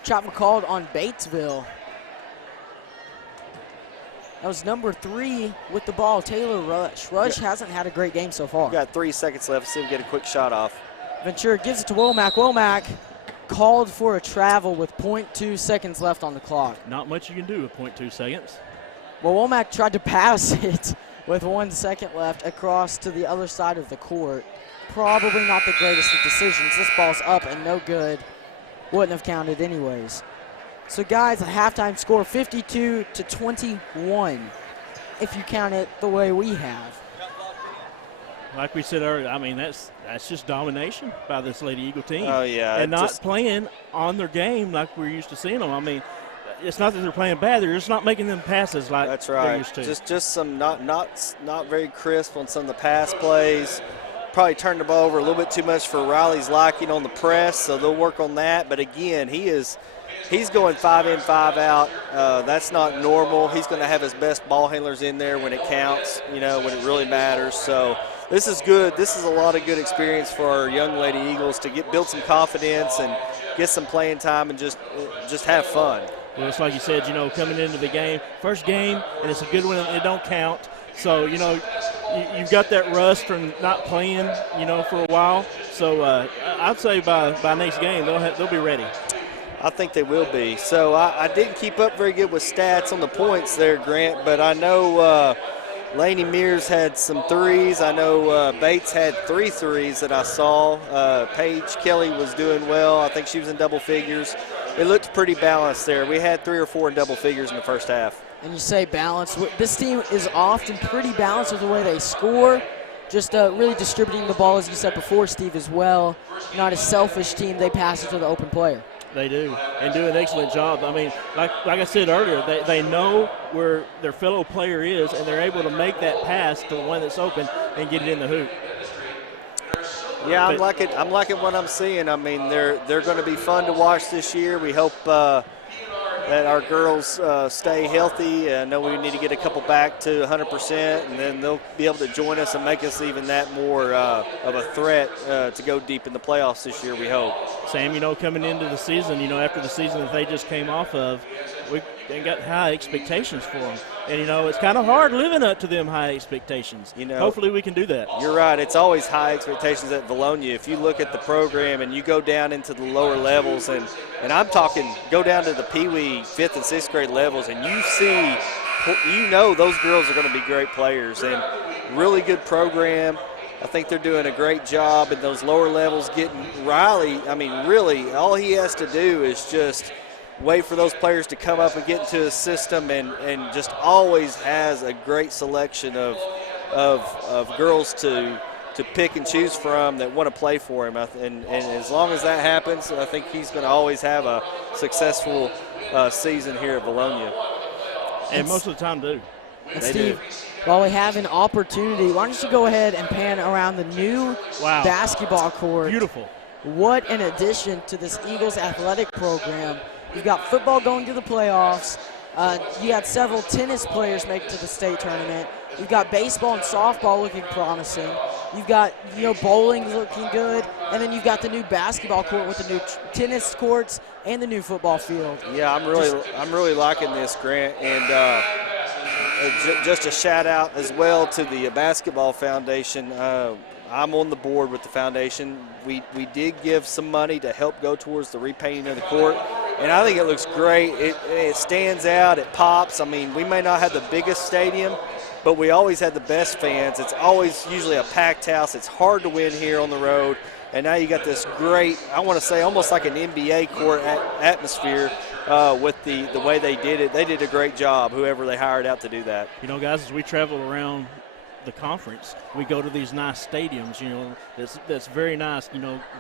Chop called on Batesville. That was number 3 with the ball, Taylor Rush. Rush hasn't had a great game so far. We got 3 seconds left. See if we get a quick shot off. Ventura gives it to Womack. Womack called for a travel with 0.2 seconds left on the clock. Not much you can do with 0.2 seconds. Well, Womack tried to pass it with 1 second left across to the other side of the court. Probably not the greatest of decisions. This ball's up and no good. Wouldn't have counted anyways. So, guys, a halftime score 52-21, if you count it the way we have. Like we said earlier, I mean, that's just domination by this Lady Eagle team. Oh, yeah. And not playing on their game like we're used to seeing them. I mean, it's not that they're playing bad. They're just not making them passes like that's right. they're used to. Just some not very crisp on some of the pass plays. Probably turned the ball over a little bit too much for Riley's liking on the press, so they'll work on that. But, again, he's going 5 in, 5 out. That's not normal. He's going to have his best ball handlers in there when it counts, when it really matters. So this is good. This is a lot of good experience for our young Lady Eagles to build some confidence and get some playing time and just have fun. Well, it's like you said, coming into the game, first game, and it's a good one. It don't count. So, you've got that rust from not playing, for a while. So I'd say by next game they'll be ready. I think they will be. So I didn't keep up very good with stats on the points there, Grant, but I know Laney Mears had some threes. I know Bates had 3 threes that I saw. Paige Kelly was doing well. I think she was in double figures. It looked pretty balanced there. We had 3 or 4 in double figures in the first half. And you say balanced. This team is often pretty balanced with the way they score. Just really distributing the ball, as you said before, Steve, as well. Not a selfish team. They pass it to the open player. They do, and do an excellent job. I mean, like I said earlier, they know where their fellow player is, and they're able to make that pass to the one that's open and get it in the hoop. Yeah, I'm liking what I'm seeing. I mean, they're going to be fun to watch this year. We hope that our girls stay healthy. I know we need to get a couple back to 100%, and then they'll be able to join us and make us even that more of a threat to go deep in the playoffs this year, we hope. Sam, coming into the season, after the season that they just came off of, we got high expectations for them. And, it's kind of hard living up to them high expectations. Hopefully we can do that. You're right. It's always high expectations at Vilonia. If you look at the program and you go down into the lower levels, and I'm talking go down to the Pee Wee 5th and 6th grade levels, and you see, those girls are going to be great players and really good program. I think they're doing a great job in those lower levels getting Riley. I mean, really, all he has to do is just wait for those players to come up and get into his system, and just always has a great selection of girls to pick and choose from that want to play for him. And as long as that happens, I think he's going to always have a successful season here at Vilonia. And most of the time do. And Steve, while we have an opportunity, why don't you go ahead and pan around the new basketball court. Beautiful. What an addition to this Eagles athletic program. You've got football going to the playoffs. You had several tennis players make it to the state tournament. You've got baseball and softball looking promising. You've got bowling looking good, and then you've got the new basketball court with the new tennis courts and the new football field. Yeah, I'm really liking this, Grant, and just a shout out as well to the basketball foundation. I'm on the board with the foundation. We did give some money to help go towards the repainting of the court, and I think it looks great. It stands out. It pops. I mean, we may not have the biggest stadium, but we always had the best fans. It's always usually a packed house. It's hard to win here on the road, and now you got this great, I want to say almost like an NBA court atmosphere with the way they did it. They did a great job, whoever they hired out to do that. Guys, as we travel around the conference, we go to these nice stadiums, that's very nice,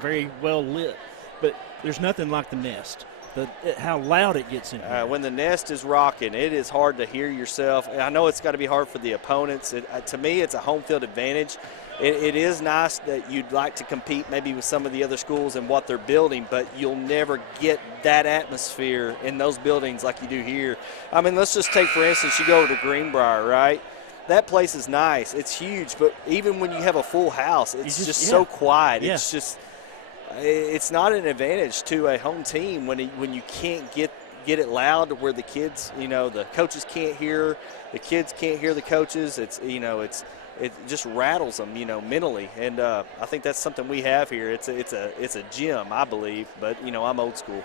very well lit, but there's nothing like the Nest. How loud it gets in here. When the Nest is rocking, it is hard to hear yourself. And I know it's got to be hard for the opponents. To me, it's a home field advantage. It is nice that you'd like to compete maybe with some of the other schools and what they're building, but you'll never get that atmosphere in those buildings like you do here. I mean, let's just take, for instance, you go over to Greenbrier, right? That place is nice. It's huge, but even when you have a full house, it's just so quiet. Yeah. It's not an advantage to a home team when you can't get get it loud to where the kids, the coaches can't hear, the kids can't hear the coaches. It just rattles them, mentally. And I think that's something we have here. It's a gym, I believe, but I'm old school.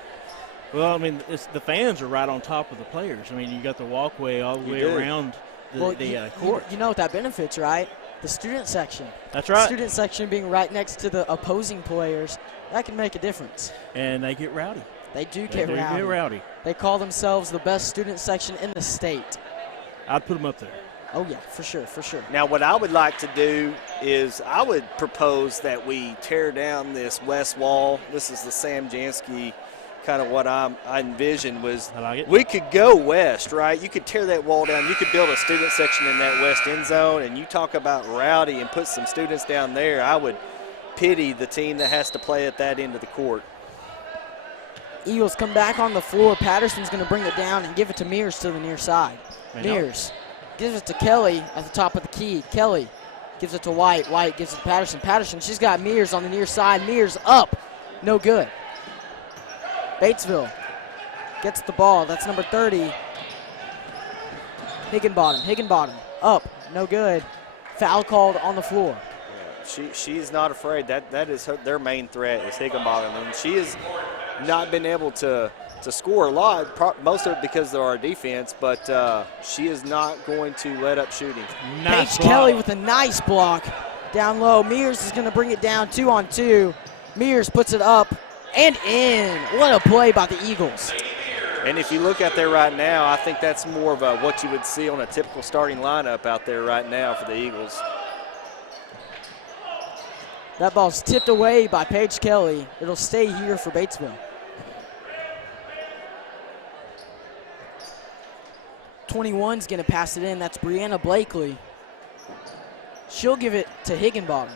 Well, I mean, the fans are right on top of the players. I mean, you got the walkway all the way around the court. You know what that benefits, right? The student section. That's right. The student section being right next to the opposing players, that can make a difference. And they get rowdy. They do get rowdy. They call themselves the best student section in the state. I'd put them up there. Oh, yeah, for sure. Now, what I would like to do is I would propose that we tear down this west wall. This is the Sam Jansky kind of what I envisioned was I like it. We could go west, right? You could tear that wall down. You could build a student section in that west end zone, and you talk about rowdy and put some students down there. I would pity the team that has to play at that end of the court. Eagles come back on the floor. Patterson's going to bring it down and give it to Mears to the near side. Mears gives it to Kelly at the top of the key. Kelly gives it to White. White gives it to Patterson. Patterson, she's got Mears on the near side. Mears up. No good. Batesville gets the ball. That's number 30. Higginbottom up. No good. Foul called on the floor. She's not afraid. That is their main threat is Higginbottom, and she has not been able to score a lot, most of it because of our defense, but she is not going to let up shooting. Paige Kelly with a nice block down low. Mears is going to bring it down 2-on-2. Mears puts it up and in. What a play by the Eagles. And if you look out there right now, I think that's more of what you would see on a typical starting lineup out there right now for the Eagles. That ball's tipped away by Paige Kelly. It'll stay here for Batesville. 21's going to pass it in. That's Brianna Blakely. She'll give it to Higginbottom.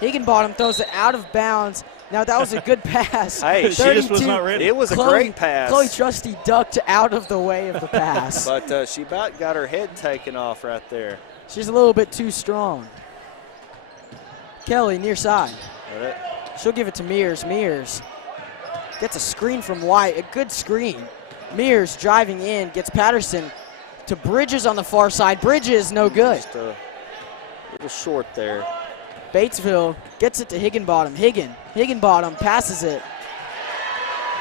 Higginbottom throws it out of bounds. Now, that was a good pass. Hey, she just was not ready. It was a great pass. Chloe Trusty ducked out of the way of the pass. But she about got her head taken off right there. She's a little bit too strong. Kelly near side. She'll give it to Mears. Mears gets a screen from White, a good screen. Mears driving in, gets Patterson to Bridges on the far side. Bridges, no good. Just a little short there. Batesville gets it to Higginbottom. Higginbottom passes it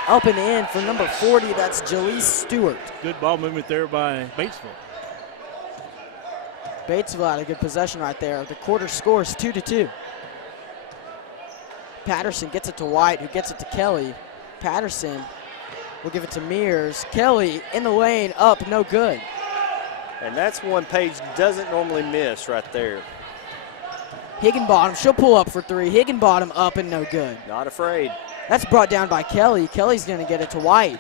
up and in for number 40. That's Jalise Stewart. Good ball movement there by Batesville. Batesville had a good possession right there. The quarter scores 2-2. Patterson gets it to White, who gets it to Kelly. Patterson will give it to Mears. Kelly in the lane, up, no good. And that's one Paige doesn't normally miss right there. Higginbottom, she'll pull up for three. Higginbottom up and no good. Not afraid. That's brought down by Kelly. Kelly's going to get it to White.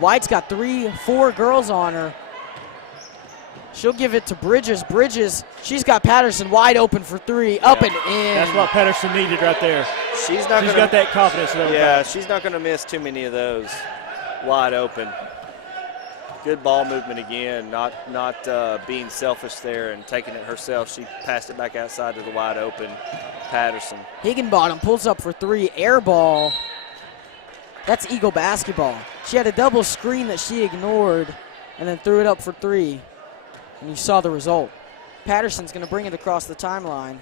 White's got 3-4 girls on her. She'll give it to Bridges. Bridges, she's got Patterson wide open for three, up and in. That's what Patterson needed right there. She's got that confidence. Yeah, she's not going to miss too many of those wide open. Good ball movement again, not being selfish there and taking it herself. She passed it back outside to the wide open Patterson. Higginbottom pulls up for three, air ball. That's Eagle basketball. She had a double screen that she ignored and then threw it up for three, and you saw the result. Patterson's going to bring it across the timeline.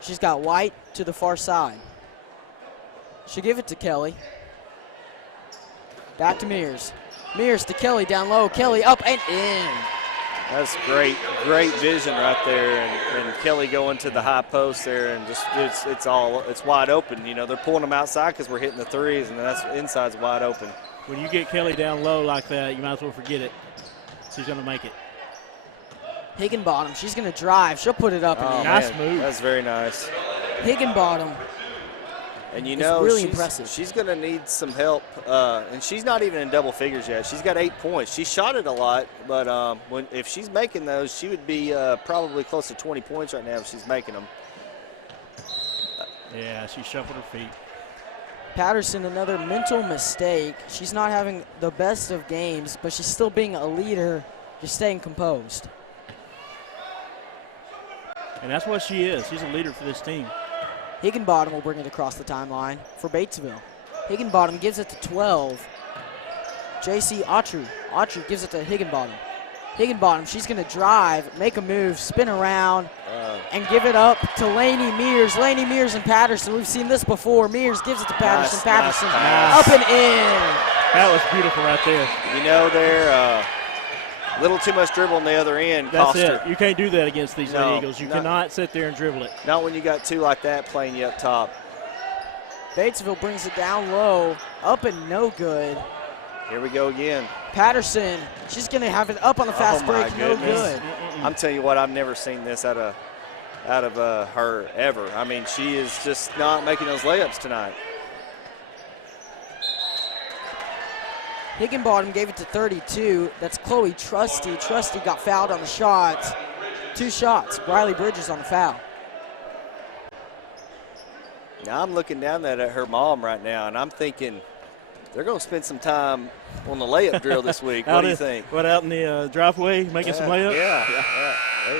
She's got White to the far side. She'll give it to Kelly. Back to Mears. Mears to Kelly down low. Kelly up and in. That's great vision right there, and Kelly going to the high post there, and just it's wide open. You know, they're pulling them outside because we're hitting the threes, and that's inside's wide open. When you get Kelly down low like that, you might as well forget it. She's going to make it. Higginbottom, she's going to drive. She'll put it up and in. Nice move. That's very nice. Higginbottom. And you It's know, really impressive. She's going to need some help, and she's not even in double figures yet. She's got 8 points. She shot it a lot, but if she's making those, she would be probably close to 20 points right now if she's making them. Yeah, she shuffled her feet. Patterson, another mental mistake. She's not having the best of games, but she's still being a leader, just staying composed. And that's what she is. She's a leader for this team. Higginbottom will bring it across the timeline for Batesville. Higginbottom gives it to 12. JC Autry. Autry gives it to Higginbottom. Higginbottom, she's going to drive, make a move, spin around, and give it up to Lainey Mears. Lainey Mears and Patterson. We've seen this before. Mears gives it to Patterson. Patterson up and in. That was beautiful right there. You know, they're a little too much dribble on the other end. That's it. You can't do that against these Eagles. You cannot sit there and dribble it. Not when you got two like that playing you up top. Batesville brings it down low, up and no good. Here we go again. Patterson, she's going to have it up on the fast break, no good. I'm telling you what, I've never seen this out of her ever. I mean, she is just not making those layups tonight. Higginbottom gave it to 32. That's Chloe Trusty. Trusty got fouled on the shots. 2 shots. Riley Bridges on the foul. Now I'm looking down at her mom right now, and I'm thinking they're going to spend some time on the layup drill this week. What do you think? What, out in the driveway making some layups? Yeah.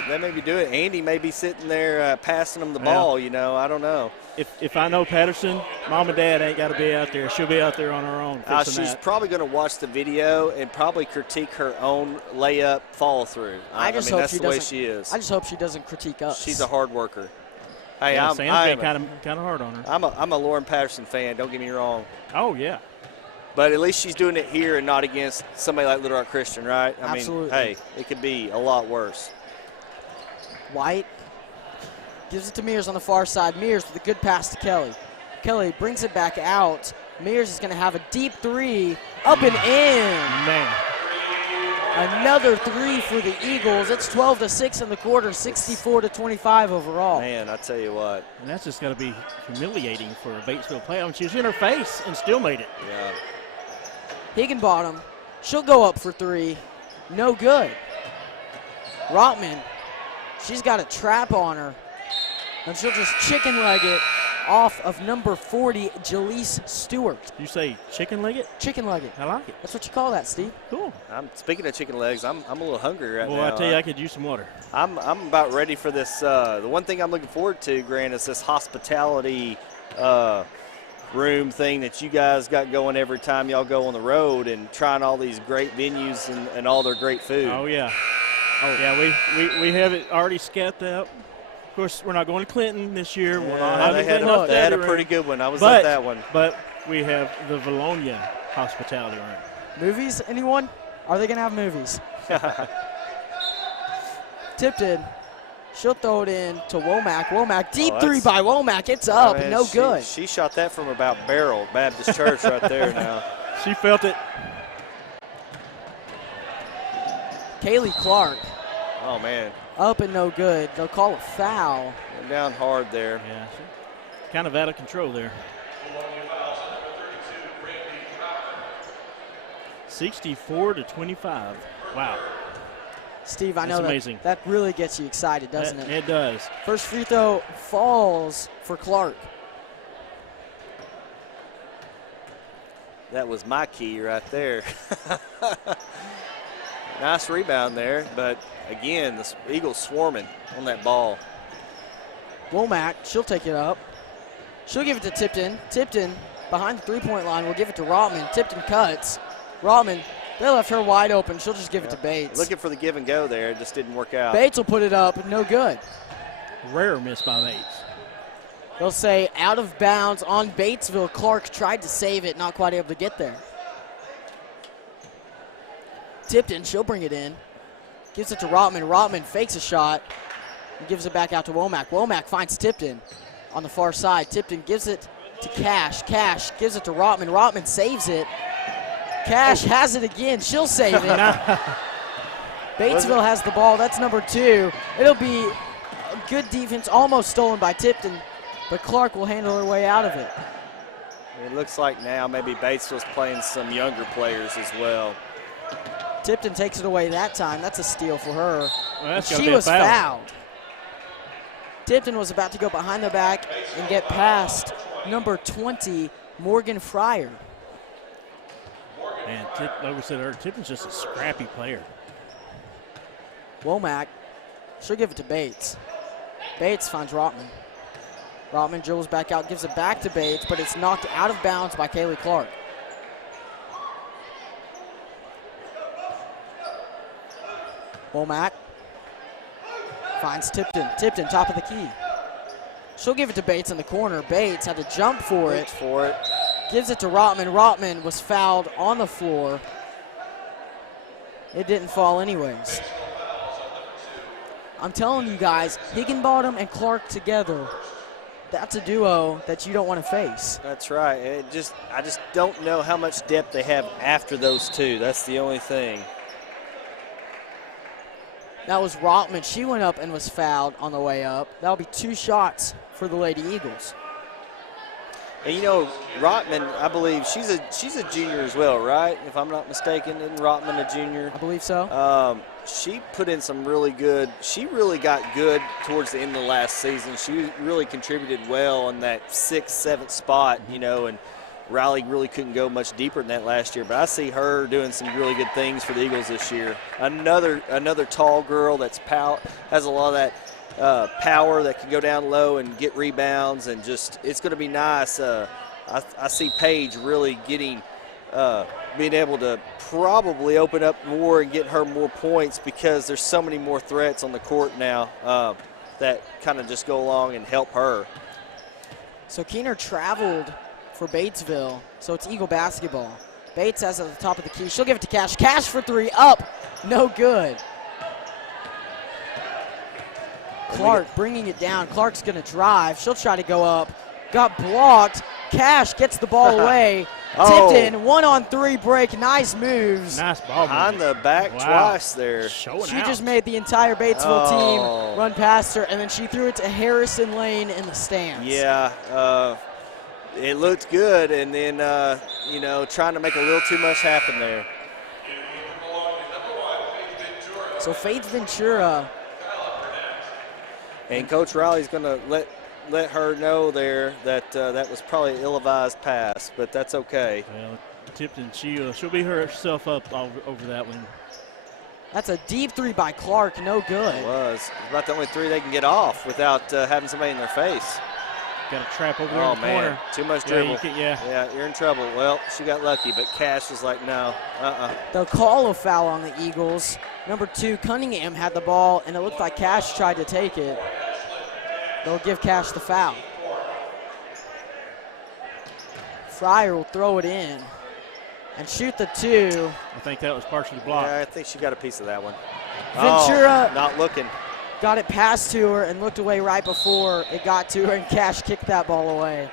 They maybe do it. Andy may be sitting there passing them the ball, you know. I don't know. If I know Patterson, Mom and Dad ain't got to be out there. She'll be out there on her own. She's probably going to watch the video and probably critique her own layup follow through. I mean, that's the way she is. I just hope she doesn't critique us. She's a hard worker. Hey, Sam's been kind of hard on her. I'm a Lauren Patterson fan. Don't get me wrong. Oh yeah. But at least she's doing it here and not against somebody like Little Rock Christian, right? Absolutely. I mean, hey, it could be a lot worse. White gives it to Mears on the far side. Mears with a good pass to Kelly. Kelly brings it back out. Mears is going to have a deep 3, up and in. Man. Another 3 for the Eagles. It's 12-6 in the quarter, 64-25 overall. Man, I tell you what. And that's just got to be humiliating for a Batesville player. I mean, she was in her face and still made it. Yeah. Higginbottom, she'll go up for 3. No good. Rotman, she's got a trap on her. And she'll just chicken leg it off of number 40, Jaleese Stewart. You say chicken leg it? Chicken leg it. I like it. That's what you call that, Steve. Cool. Speaking of chicken legs, I'm a little hungry right now. Well, I tell you, I could use some water. I'm about ready for this. The one thing I'm looking forward to, Grant, is this hospitality room thing that you guys got going every time y'all go on the road and trying all these great venues and all their great food. Oh, yeah. We have it already scouted out. Of course, we're not going to Clinton this year. Yeah, they had a pretty good one. I was at that one. But we have the Vilonia hospitality room. Movies, anyone? Are they going to have movies? Tipton. She'll throw it in to Womack. Womack, deep 3 by Womack. It's up, no good. She shot that from about Barrel Baptist Church right there now. She felt it. Kaylee Clark. Oh, man. Up and no good. They'll call a foul. Went down hard there. Yeah, kind of out of control there. 64-25. Wow. Steve, I know amazing. that really gets you excited, doesn't it? It does. First free throw falls for Clark. That was my key right there. Nice rebound there, but again, the Eagles swarming on that ball. Womack, she'll take it up. She'll give it to Tipton. Tipton behind the three-point line will give it to Rotman. Tipton cuts. Rotman, they left her wide open. She'll just give it to Bates. Looking for the give and go there. It just didn't work out. Bates will put it up. No good. Rare miss by Bates. They'll say out of bounds on Batesville. Clark tried to save it, not quite able to get there. Tipton, she'll bring it in. Gives it to Rotman. Rotman fakes a shot and gives it back out to Womack. Womack finds Tipton on the far side. Tipton gives it to Cash. Cash gives it to Rotman. Rotman saves it. Cash has it again. She'll save it. Batesville has the ball. That's number 2. It'll be a good defense, almost stolen by Tipton, but Clark will handle her way out of it. It looks like now maybe Batesville's playing some younger players as well. Tipton takes it away that time. That's a steal for her. Well, she was fouled. Tipton was about to go behind the back and get past number 20, Morgan Fryer. Man, like we said earlier, Tipton's just a scrappy player. Womack, she'll give it to Bates. Bates finds Rotman. Rotman dribbles back out, gives it back to Bates, but it's knocked out of bounds by Kaylee Clark. Womack finds Tipton. Tipton, top of the key. She'll give it to Bates in the corner. Bates had to jump for it. Gives it to Rotman. Rotman was fouled on the floor. It didn't fall anyways. I'm telling you guys, Higginbottom and Clark together, that's a duo that you don't want to face. That's right. I just don't know how much depth they have after those two. That's the only thing. That was Rotman. She went up and was fouled on the way up. That'll be 2 shots for the Lady Eagles. And you know, Rotman, I believe she's a junior as well, right? If I'm not mistaken, isn't Rotman a junior? I believe so. She put in some really good. She really got good towards the end of the last season. She really contributed well in that 6th, 7th spot, you know, and Riley really couldn't go much deeper than that last year. But I see her doing some really good things for the Eagles this year. Another tall girl that's has a lot of that power that can go down low and get rebounds, and just it's going to be nice. I see Paige really getting being able to probably open up more and get her more points because there's so many more threats on the court now that kind of just go along and help her. So Keener traveled for Batesville, so it's Eagle basketball. Bates has it at the top of the key. She'll give it to Cash. Cash for 3, up, no good. Clark bringing it down. Clark's going to drive. She'll try to go up. Got blocked. Cash gets the ball away. Tipton, 1-on-3 break. Nice moves. Nice ball. Behind the back twice there. She just made the entire Batesville team run past her, and then she threw it to Harrison Lane in the stands. Yeah, it looked good, and then, you know, trying to make a little too much happen there. So Faith Ventura. And Coach Riley's going to let her know there that that was probably an ill-advised pass, but that's okay. Well, Tipton, she'll be herself up over that one. That's a deep 3 by Clark, no good. It was. About the only 3 they can get off without having somebody in their face. Got a trap over there in the corner. Too much dribble. Yeah, you're in trouble. Well, she got lucky, but Cash was like, no, They'll call a foul on the Eagles. Number 2, Cunningham had the ball, and it looked like Cash tried to take it. They'll give Cash the foul. Fryer will throw it in and shoot the 2. I think that was partially blocked. Yeah, I think she got a piece of that one. Ventura not looking. Got it passed to her and looked away right before it got to her, and Cash kicked that ball away.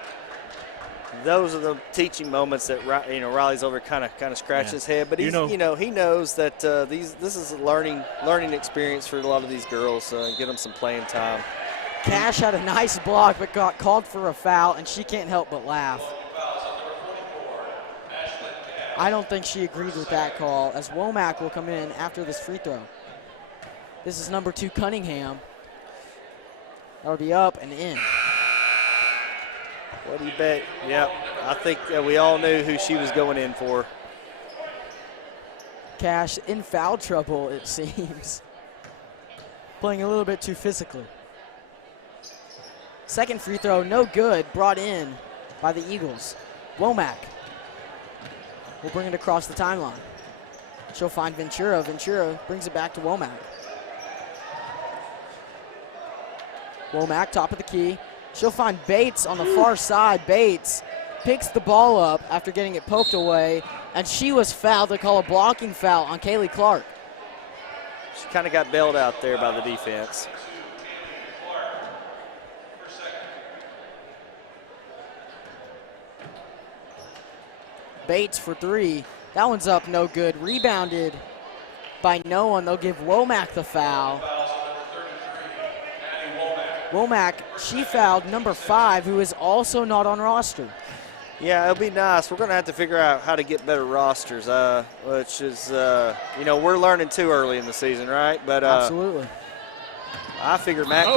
Those are the teaching moments that Riley's over kind of scratch his head, but he's he knows that this is a learning experience for a lot of these girls. Get them some playing time. Cash had a nice block, but got called for a foul, and she can't help but laugh. I don't think she agreed with that call, as Womack will come in after this free throw. This is number 2, Cunningham. That'll be up and in. What do you bet? Yep, I think we all knew who she was going in for. Cash in foul trouble, it seems. Playing a little bit too physically. Second free throw, no good, brought in by the Eagles. Womack will bring it across the timeline. She'll find Ventura. Ventura brings it back to Womack. Womack, top of the key. She'll find Bates on the far side. Bates picks the ball up after getting it poked away, and she was fouled. They call a blocking foul on Kaylee Clark. She kind of got bailed out there by the defense. Bates for 3. That one's up, no good. Rebounded by no one. They'll give Womack the foul. Womack, she fouled number 5, who is also not on roster. Yeah, it'll be nice. We're going to have to figure out how to get better rosters, which is, we're learning too early in the season, right? But absolutely. I figured Max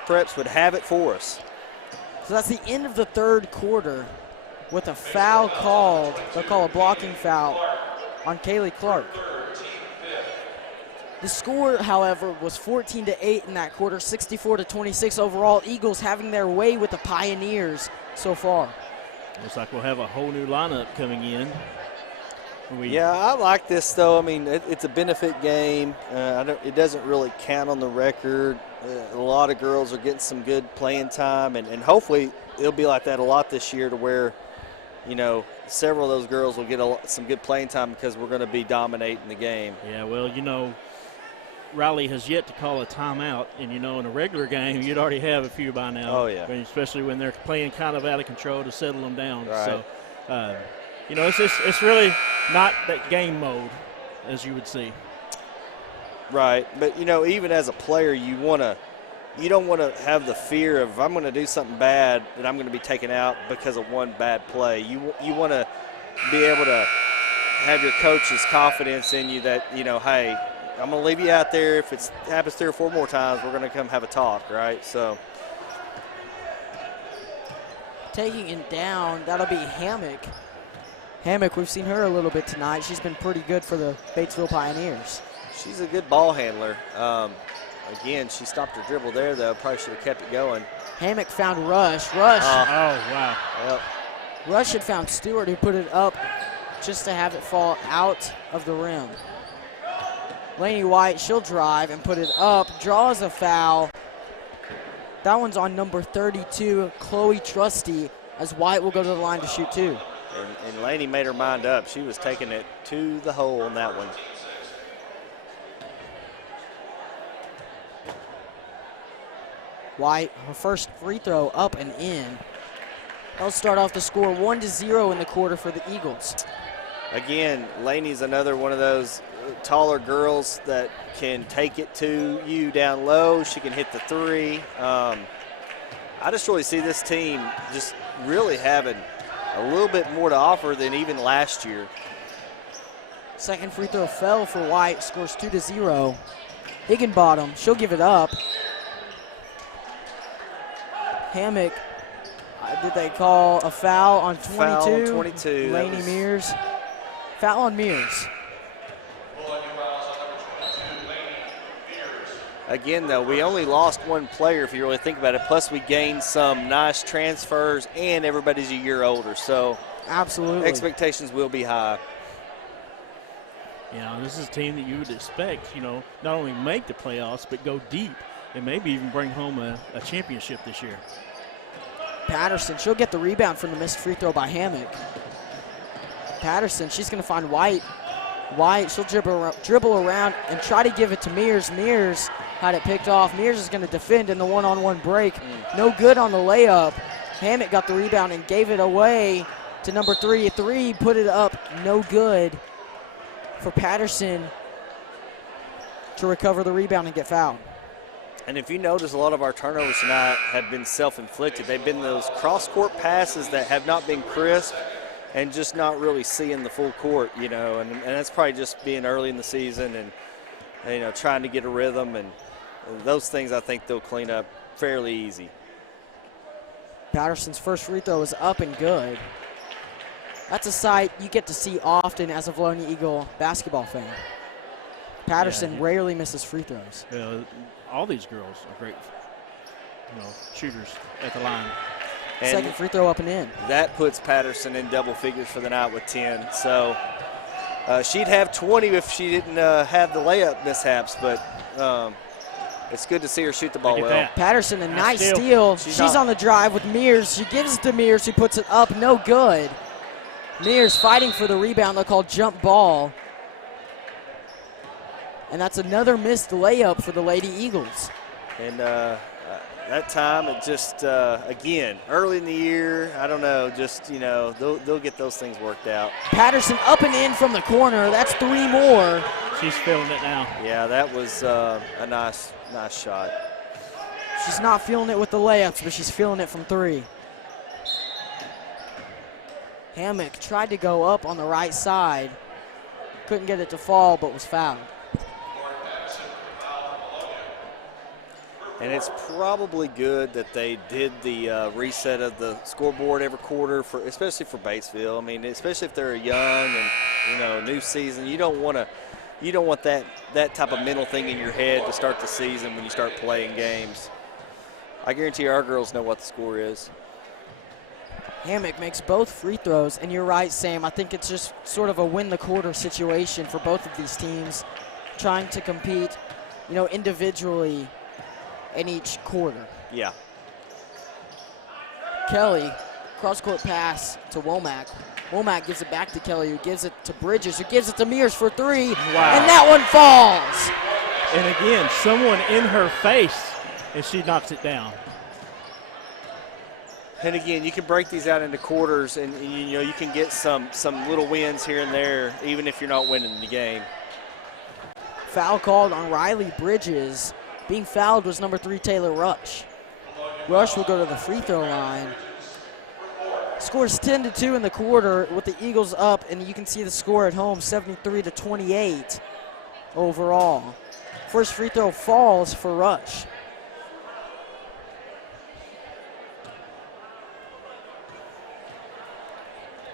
Preps would have it for us. So that's the end of the 3rd quarter with a foul called. They'll call a blocking foul on Kaylee Clark. The score, however, was 14-8 in that quarter, 64-26 overall. Eagles having their way with the Pioneers so far. Looks like we'll have a whole new lineup coming in. Yeah, I like this, though. I mean, it's a benefit game. It doesn't really count on the record. A lot of girls are getting some good playing time, and hopefully it'll be like that a lot this year to where, you know, several of those girls will get some good playing time because we're going to be dominating the game. Yeah, well, you know, Riley has yet to call a timeout, and, you know, in a regular game, you'd already have a few by now. Oh, yeah. Especially when they're playing kind of out of control to settle them down. Right. So, you know, it's really not that game mode, as you would see. Right, but, you know, even as a player, you don't want to have the fear of, if I'm going to do something bad, that I'm going to be taken out because of one bad play. You want to be able to have your coach's confidence in you that, you know, hey, I'm going to leave you out there. If it happens 3 or 4 more times, we're going to come have a talk, right? So Taking it down, that'll be Hammock. Hammock, we've seen her a little bit tonight. She's been pretty good for the Batesville Pioneers. she's a good ball handler. Again, she stopped her dribble there, though. Probably should have kept it going. Hammock found Rush. Rush. Oh, wow. Yep. Rush had found Stewart, who put it up just to have it fall out of the rim. Laney White, she'll drive and put it up, draws a foul. That one's on number 32, Chloe Trusty, as White will go to the line to shoot 2. And Laney made her mind up. She was taking it to the hole on that one. White, her first free throw up and in. They'll start off the score 1-0 in the quarter for the Eagles. Again, Laney's another one of those taller girls that can take it to you down low. She can hit the three. I just really see this team just really having a little bit more to offer than even last year. Second free throw fell for White, scores 2-0. Higginbottom, she'll give it up. Hammock, did they call a foul on 22? Foul on 22. Laney Mears. Foul on Mears. Again, though, we only lost one player if you really think about it. Plus, we gained some nice transfers, and everybody's a year older. So, absolutely, expectations will be high. You know, this is a team that you would expect, you know, not only make the playoffs, but go deep and maybe even bring home a championship this year. Patterson, she'll get the rebound from the missed free throw by Hammock. Patterson, she's going to find White. White, she'll dribble around and try to give it to Mears. Mears had it picked off. Mears is going to defend in the one-on-one break. No good on the layup. Hammock got the rebound and gave it away to number 3. A 3, put it up, no good for Patterson to recover the rebound and get fouled. And if you notice, a lot of our turnovers tonight have been self-inflicted. They've been those cross-court passes that have not been crisp and just not really seeing the full court, you know, and that's probably just being early in the season and, you know, trying to get a rhythm, and those things I think they'll clean up fairly easy. Patterson's first free throw is up and good. That's a sight you get to see often as a Vilonia Eagle basketball fan. Patterson rarely misses free throws. All these girls are great, you know, shooters at the line. And second free throw up and in. That puts Patterson in double figures for the night with 10. So she'd have 20 if she didn't have the layup mishaps, but it's good to see her shoot the ball well. That. Patterson, a nice steal. She's on the drive with Mears. She gives it to Mears, who puts it up, no good. Mears fighting for the rebound. They'll call jump ball. And that's another missed layup for the Lady Eagles. And that time, it just, again, early in the year, I don't know, just, you know, they'll get those things worked out. Patterson up and in from the corner. That's 3 more. She's feeling it now. Yeah, that was a nice shot. She's not feeling it with the layups, but she's feeling it from 3. Hammock tried to go up on the right side. Couldn't get it to fall, but was fouled. And it's probably good that they did the reset of the scoreboard every quarter, especially for Batesville. I mean, especially if they're young and, you know, new season. You don't want to you don't want that type of mental thing in your head to start the season when you start playing games. I guarantee our girls know what the score is. Hammock makes both free throws, and you're right, Sam. I think it's just sort of a win-the-quarter situation for both of these teams, trying to compete, individually in each quarter. Yeah. Kelly, cross-court pass to Womack. Womack gives it back to Kelly, who gives it to Bridges, who gives it to Mears for three, and that one falls. And again, someone in her face, and she knocks it down. And again, you can break these out into quarters, and you can get some little wins here and there, even if you're not winning the game. Foul called on Riley Bridges. Being fouled was number 3, Taylor Rush. Rush will go to the free throw line. Scores 10-2 in the quarter with the Eagles up, and you can see the score at home, 73-28 overall. First free throw falls for Rush.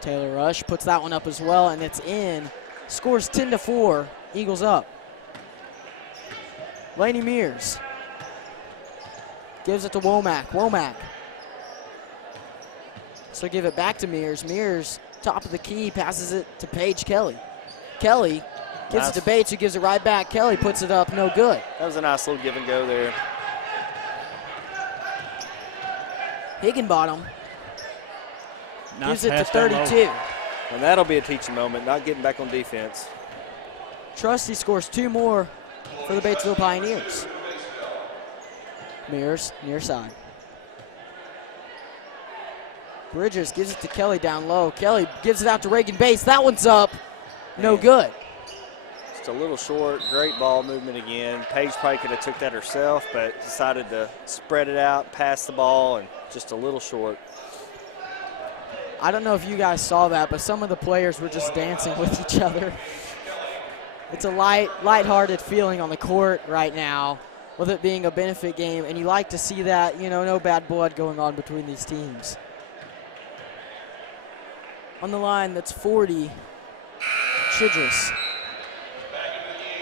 Taylor Rush puts that one up as well, and it's in. Scores 10-4, Eagles up. Laney Mears gives it to Womack. Womack. So give it back to Mears. Mears, top of the key, passes it to Paige Kelly. Kelly gives it to Bates, who gives it right back. Kelly puts it up, no good. That was a nice little give and go there. Higginbottom Nice gives it to pass down 32. low. And that'll be a teaching moment, not getting back on defense. Trusty scores 2 more for the Batesville Pioneers. Mears, near side. Bridges gives it to Kelly down low. Kelly gives it out to Reagan Bates. That one's up. No good. Just a little short. Great ball movement again. Paige probably could have took that herself, but decided to spread it out, pass the ball, and just a little short. I don't know if you guys saw that, but some of the players were just dancing with each other. It's a lighthearted feeling on the court right now, with it being a benefit game, and you like to see that, no bad blood going on between these teams. On the line, that's 40, Chidris.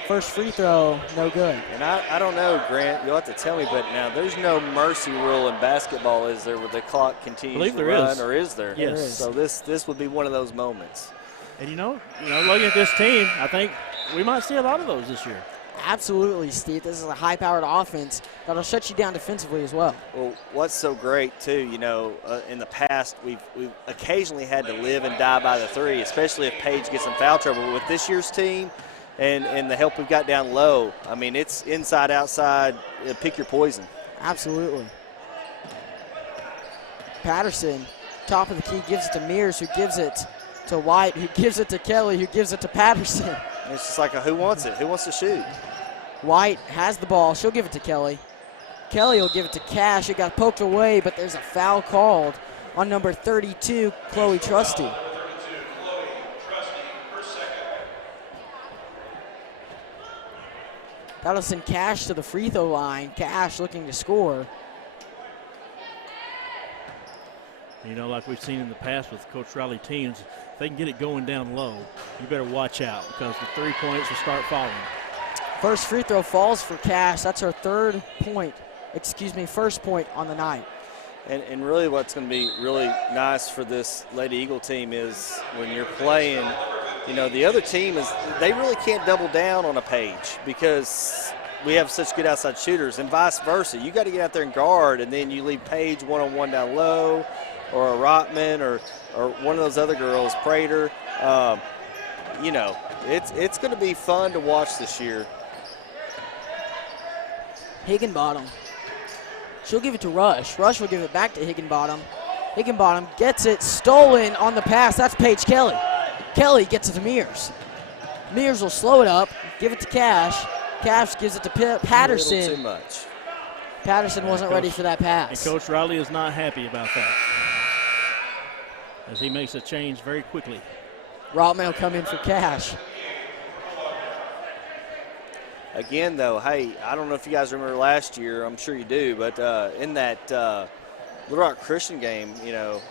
First free throw, no good. And I don't know, Grant, you'll have to tell me, but now there's no mercy rule in basketball, is there, where the clock continues to run, or is there? Yes. There is. So this would be one of those moments. And looking at this team, I think we might see a lot of those this year. Absolutely, Steve. This is a high-powered offense that'll shut you down defensively as well. Well, what's so great, too, in the past, we've occasionally had to live and die by the three, especially if Paige gets in foul trouble. With this year's team and the help we've got down low, I mean, it's inside, outside, pick your poison. Absolutely. Patterson, top of the key, gives it to Mears, who gives it to White, who gives it to Kelly, who gives it to Patterson. And it's just like who wants it? Who wants to shoot? White has the ball. She'll give it to Kelly. Kelly will give it to Cash. It got poked away, but there's a foul called on number 32, Chloe Trusty. That'll send Cash to the free throw line. Cash looking to score. Like we've seen in the past with Coach Riley teams, if they can get it going down low, you better watch out, because the 3 points will start falling. First free throw falls for Cash. That's her first point on the night. And really what's going to be really nice for this Lady Eagle team is when you're playing, the other team they really can't double down on a Paige, because we have such good outside shooters, and vice versa. You got to get out there and guard, and then you leave Paige one-on-one down low, or a Rotman, or one of those other girls, Prater. It's going to be fun to watch this year. Higginbottom. She'll give it to Rush. Rush will give it back to Higginbottom. Higginbottom gets it stolen on the pass. That's Paige Kelly. Kelly gets it to Mears. Mears will slow it up, give it to Cash. Cash gives it to Patterson. A little too much. Patterson wasn't ready for that pass. And Coach Riley is not happy about that, as he makes a change very quickly. Rotman will come in for Cash. Again, though, hey, I don't know if you guys remember last year. I'm sure you do, but in that Little Rock Christian game,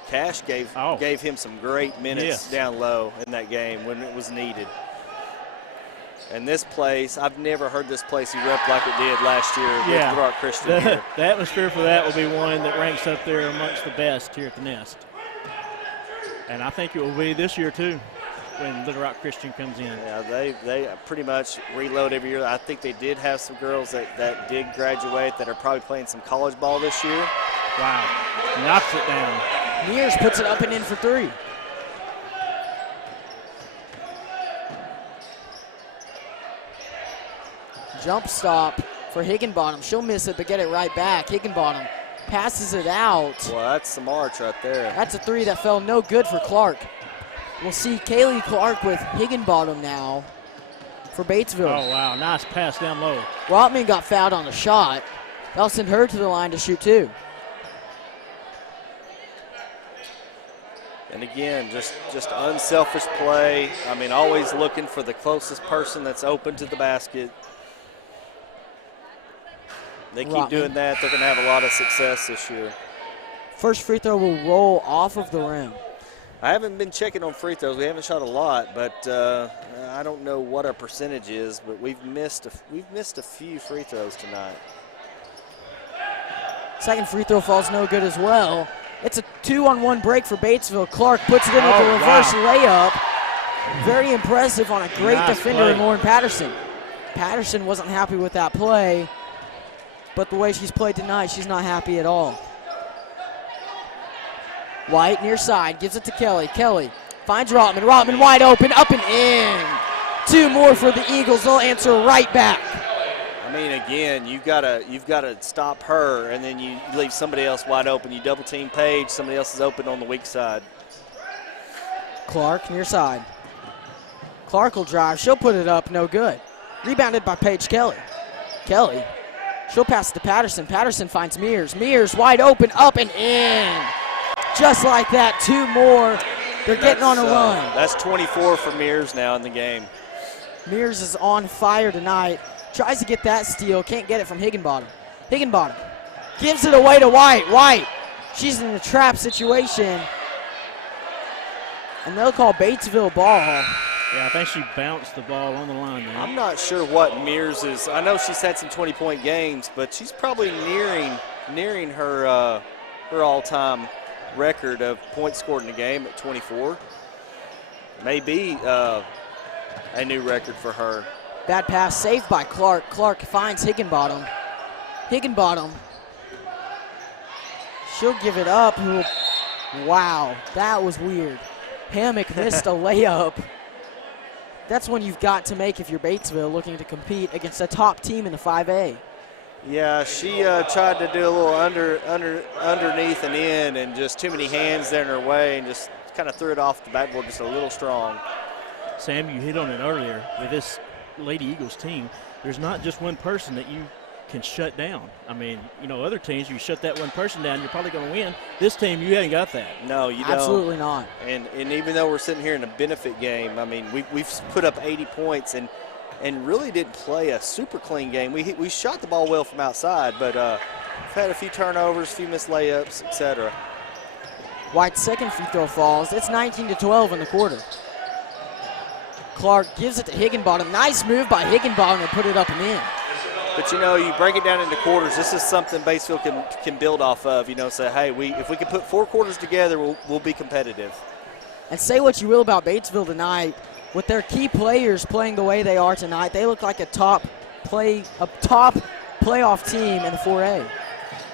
Cash gave him some great minutes down low in that game when it was needed. And this place, I've never heard this place erupt like it did last year with Yeah. Little Rock Christian The, here. the atmosphere for that will be one that ranks up there amongst the best here at the Nest. And I think it will be this year too when Little Rock Christian comes in. Yeah, they pretty much reload every year. I think they did have some girls that did graduate that are probably playing some college ball this year. Wow. Knocks it down. Mears puts it up and in for 3. Jump stop for Higginbottom. She'll miss it, but get it right back. Higginbottom passes it out. Well, that's some arch right there. That's a 3 that fell no good for Clark. We'll see Kaylee Clark with Higginbottom now for Batesville. Oh, wow. Nice pass down low. Rotman got fouled on a shot. That'll send her to the line to shoot 2. And again, just unselfish play. I mean, always looking for the closest person that's open to the basket. They keep doing that, they're going to have a lot of success this year. First free throw will roll off of the rim. I haven't been checking on free throws. We haven't shot a lot, but I don't know what our percentage is. But we've missed a few free throws tonight. Second free throw falls no good as well. It's a 2-on-1 break for Batesville. Clark puts it in with a reverse layup. Very impressive on a great Nice defender play. in Lauren Patterson. Patterson wasn't happy with that play, but the way she's played tonight, she's not happy at all. White near side, gives it to Kelly. Kelly finds Rotman. Rotman wide open, up and in. 2 more for the Eagles. They'll answer right back. I mean, again, you've got to stop her, and then you leave somebody else wide open. You double team Paige, somebody else is open on the weak side. Clark near side. Clark will drive. She'll put it up, no good. Rebounded by Paige Kelly. Kelly, she'll pass it to Patterson. Patterson finds Mears. Mears wide open, up and in. Just like that, 2 more. They're getting on a run. That's 24 for Mears now in the game. Mears is on fire tonight. Tries to get that steal, can't get it from Higginbottom. Higginbottom gives it away to White. White, she's in a trap situation. And they'll call Batesville ball. Yeah, I think she bounced the ball on the line there. I'm not sure what Mears is. I know she's had some 20-point games, but she's probably nearing her her all-time record of points scored in a game at 24. Maybe a new record for her. Bad pass saved by Clark. Clark finds Higginbottom. Higginbottom. She'll give it up. Wow, that was weird. Hammock missed a layup. That's one you've got to make if you're Batesville looking to compete against a top team in the 5A. Yeah, she tried to do a little underneath and in, and just too many hands there in her way, and just kind of threw it off the backboard just a little strong. Sam, you hit on it earlier. With this Lady Eagles team, there's not just one person that you can shut down. I mean, you know, other teams, you shut that one person down, you're probably going to win. This team, you haven't got that. No, you don't. Absolutely not. And even though we're sitting here in a benefit game, I mean, we've put up 80 points and really didn't play a super clean game. We shot the ball well from outside, but we've had a few turnovers, a few missed layups, etc. White's second free throw falls. It's 19-12 in the quarter. Clark gives it to Higginbottom. Nice move by Higginbottom to put it up and in. But, you know, you break it down into quarters. This is something Batesville can build off of, you know, say, hey, if we can put 4 quarters together, we'll be competitive. And say what you will about Batesville tonight, with their key players playing the way they are tonight, they look like a top playoff team in the 4A.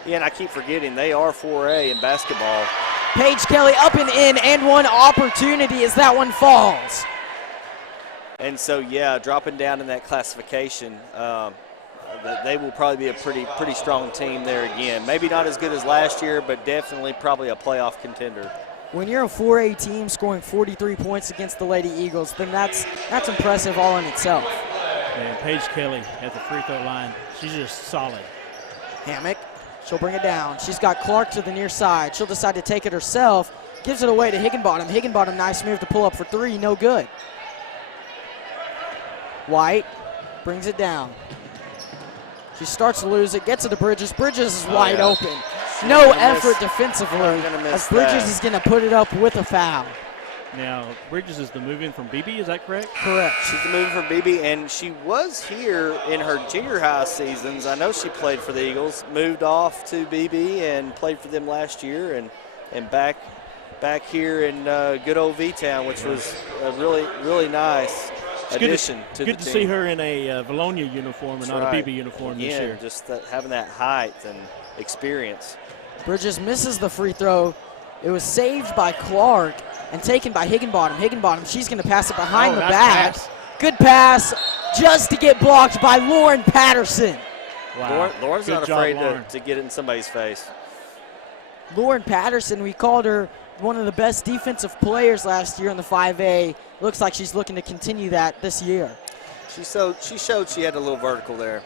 Yeah, and I keep forgetting they are 4A in basketball. Paige Kelly up and in, and one opportunity as that one falls. And so, yeah, dropping down in that classification, they will probably be a pretty strong team there again. Maybe not as good as last year, but definitely probably a playoff contender. When you're a 4A team scoring 43 points against the Lady Eagles, then that's impressive all in itself. And Paige Kelly at the free throw line, she's just solid. Hammock, she'll bring it down. She's got Clark to the near side. She'll decide to take it herself. Gives it away to Higginbottom. Higginbottom, nice move to pull up for 3, no good. White brings it down. She starts to lose it, gets it to Bridges. Bridges is wide open. No effort defensively as Bridges is going to put it up with a foul. Now, Bridges is the move-in from BB, is that correct? Correct. She's moving from BB, and she was here in her junior high seasons. I know she played for the Eagles, moved off to BB and played for them last year, and back here in good old V-Town, which was a really nice addition to the team. Good to see her in a Vilonia uniform and not a BB uniform this year. Just having that height and experience. Bridges misses the free throw. It was saved by Clark and taken by Higginbottom. Higginbottom, she's going to pass it behind the back. Pass. Good pass just to get blocked by Lauren Patterson. Wow. Lauren's Good not job, afraid Lauren. to get it in somebody's face. Lauren Patterson, we called her one of the best defensive players last year in the 5A. Looks like she's looking to continue that this year. She showed she had a little vertical there.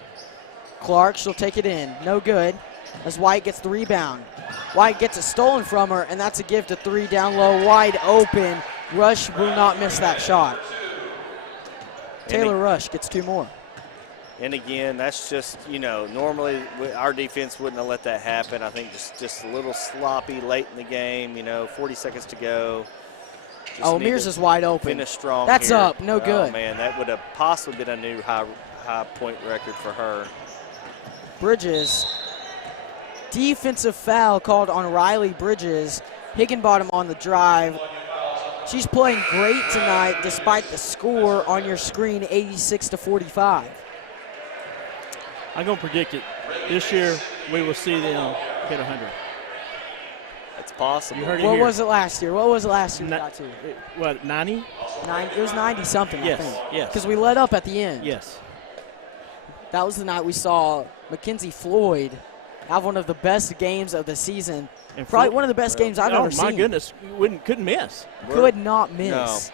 Clark, she'll take it in. No good as White gets the rebound. White gets it stolen from her, and that's a give to 3 down low, wide open. Rush will not miss that shot. Taylor Rush gets 2 more. And again, that's just, normally our defense wouldn't have let that happen. I think just a little sloppy late in the game, 40 seconds to go. Mears is wide open. Finish strong. That's here. up, no good. Oh, man, that would have possibly been a new high point record for her. Bridges. Defensive foul called on Riley Bridges. Higginbottom on the drive. She's playing great tonight despite the score on your screen, 86-45. I'm going to predict it. This year, we will see them hit 100. It's possible. You heard it What here. was it last year? What was it last year we got to? What, 90? It was 90-something, Yes, I think. yes. Because we let up at the end. Yes. That was the night we saw Mackenzie Floyd have one of the best games of the season. And Probably one of the best games I've ever seen. Oh, my goodness. Couldn't miss. Could not miss.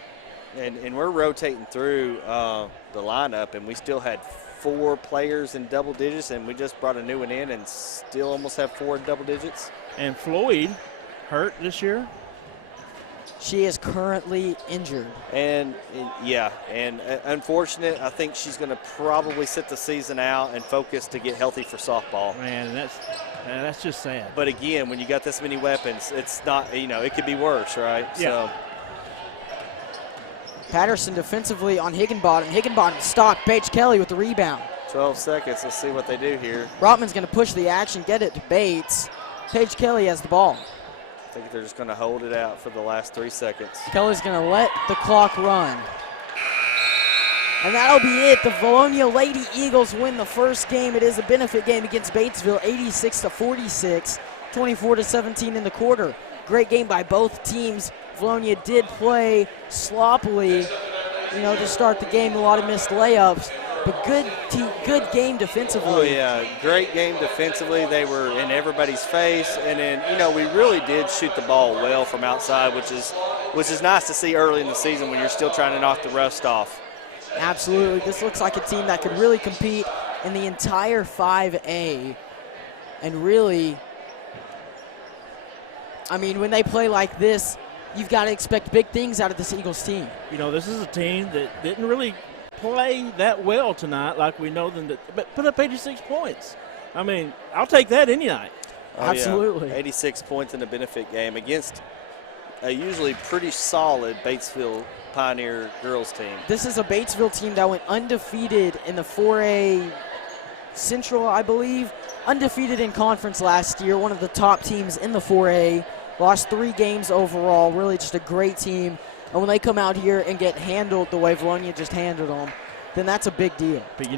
No. And we're rotating through the lineup, and we still had 4 players in double digits, and we just brought a new one in and still almost have 4 in double digits. And Floyd hurt this year. She is currently injured. And unfortunate. I think she's going to probably sit the season out and focus to get healthy for softball. Man, that's just sad. But again, when you got this many weapons, it's not, it could be worse, right? Yeah. So Patterson defensively on Higginbottom. Higginbottom stopped. Paige Kelly with the rebound. 12 seconds. Let's see what they do here. Rotman's going to push the action, get it to Bates. Paige Kelly has the ball. I think they're just going to hold it out for the last 3 seconds. Kelly's going to let the clock run. And that'll be it. The Vilonia Lady Eagles win the first game. It is a benefit game against Batesville, 86-46, 24-17 in the quarter. Great game by both teams. Vilonia did play sloppily, to start the game. A lot of missed layups, but good game defensively. Oh, yeah, great game defensively. They were in everybody's face, and then, we really did shoot the ball well from outside, which is nice to see early in the season when you're still trying to knock the rust off. Absolutely. This looks like a team that could really compete in the entire 5A. And really, when they play like this, you've got to expect big things out of this Eagles team. This is a team that didn't really play that well tonight like we know them, but put up 86 points. I'll take that any night. Oh, Absolutely. Yeah. 86 points in a benefit game against a usually pretty solid Batesville Pioneer girls team. This is a Batesville team that went undefeated in the 4A Central, I believe. Undefeated in conference last year, one of the top teams in the 4A. Lost 3 games overall, really just a great team. And when they come out here and get handled the way Vilonia just handled them, then that's a big deal. But,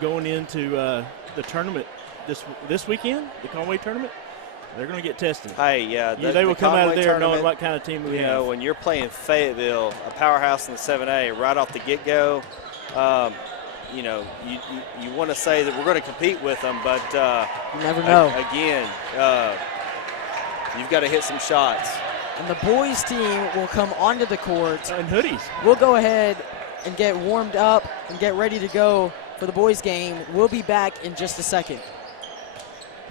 going into the tournament this weekend, the Conway tournament, they're going to get tested. Hey, yeah. They will come out of there knowing what kind of team we have. When you're playing Fayetteville, a powerhouse in the 7A, right off the get-go, you want to say that we're going to compete with them, but you never know. Again, you've got to hit some shots. And the boys team will come onto the court. And hoodies. We'll go ahead and get warmed up and get ready to go for the boys game. We'll be back in just a second.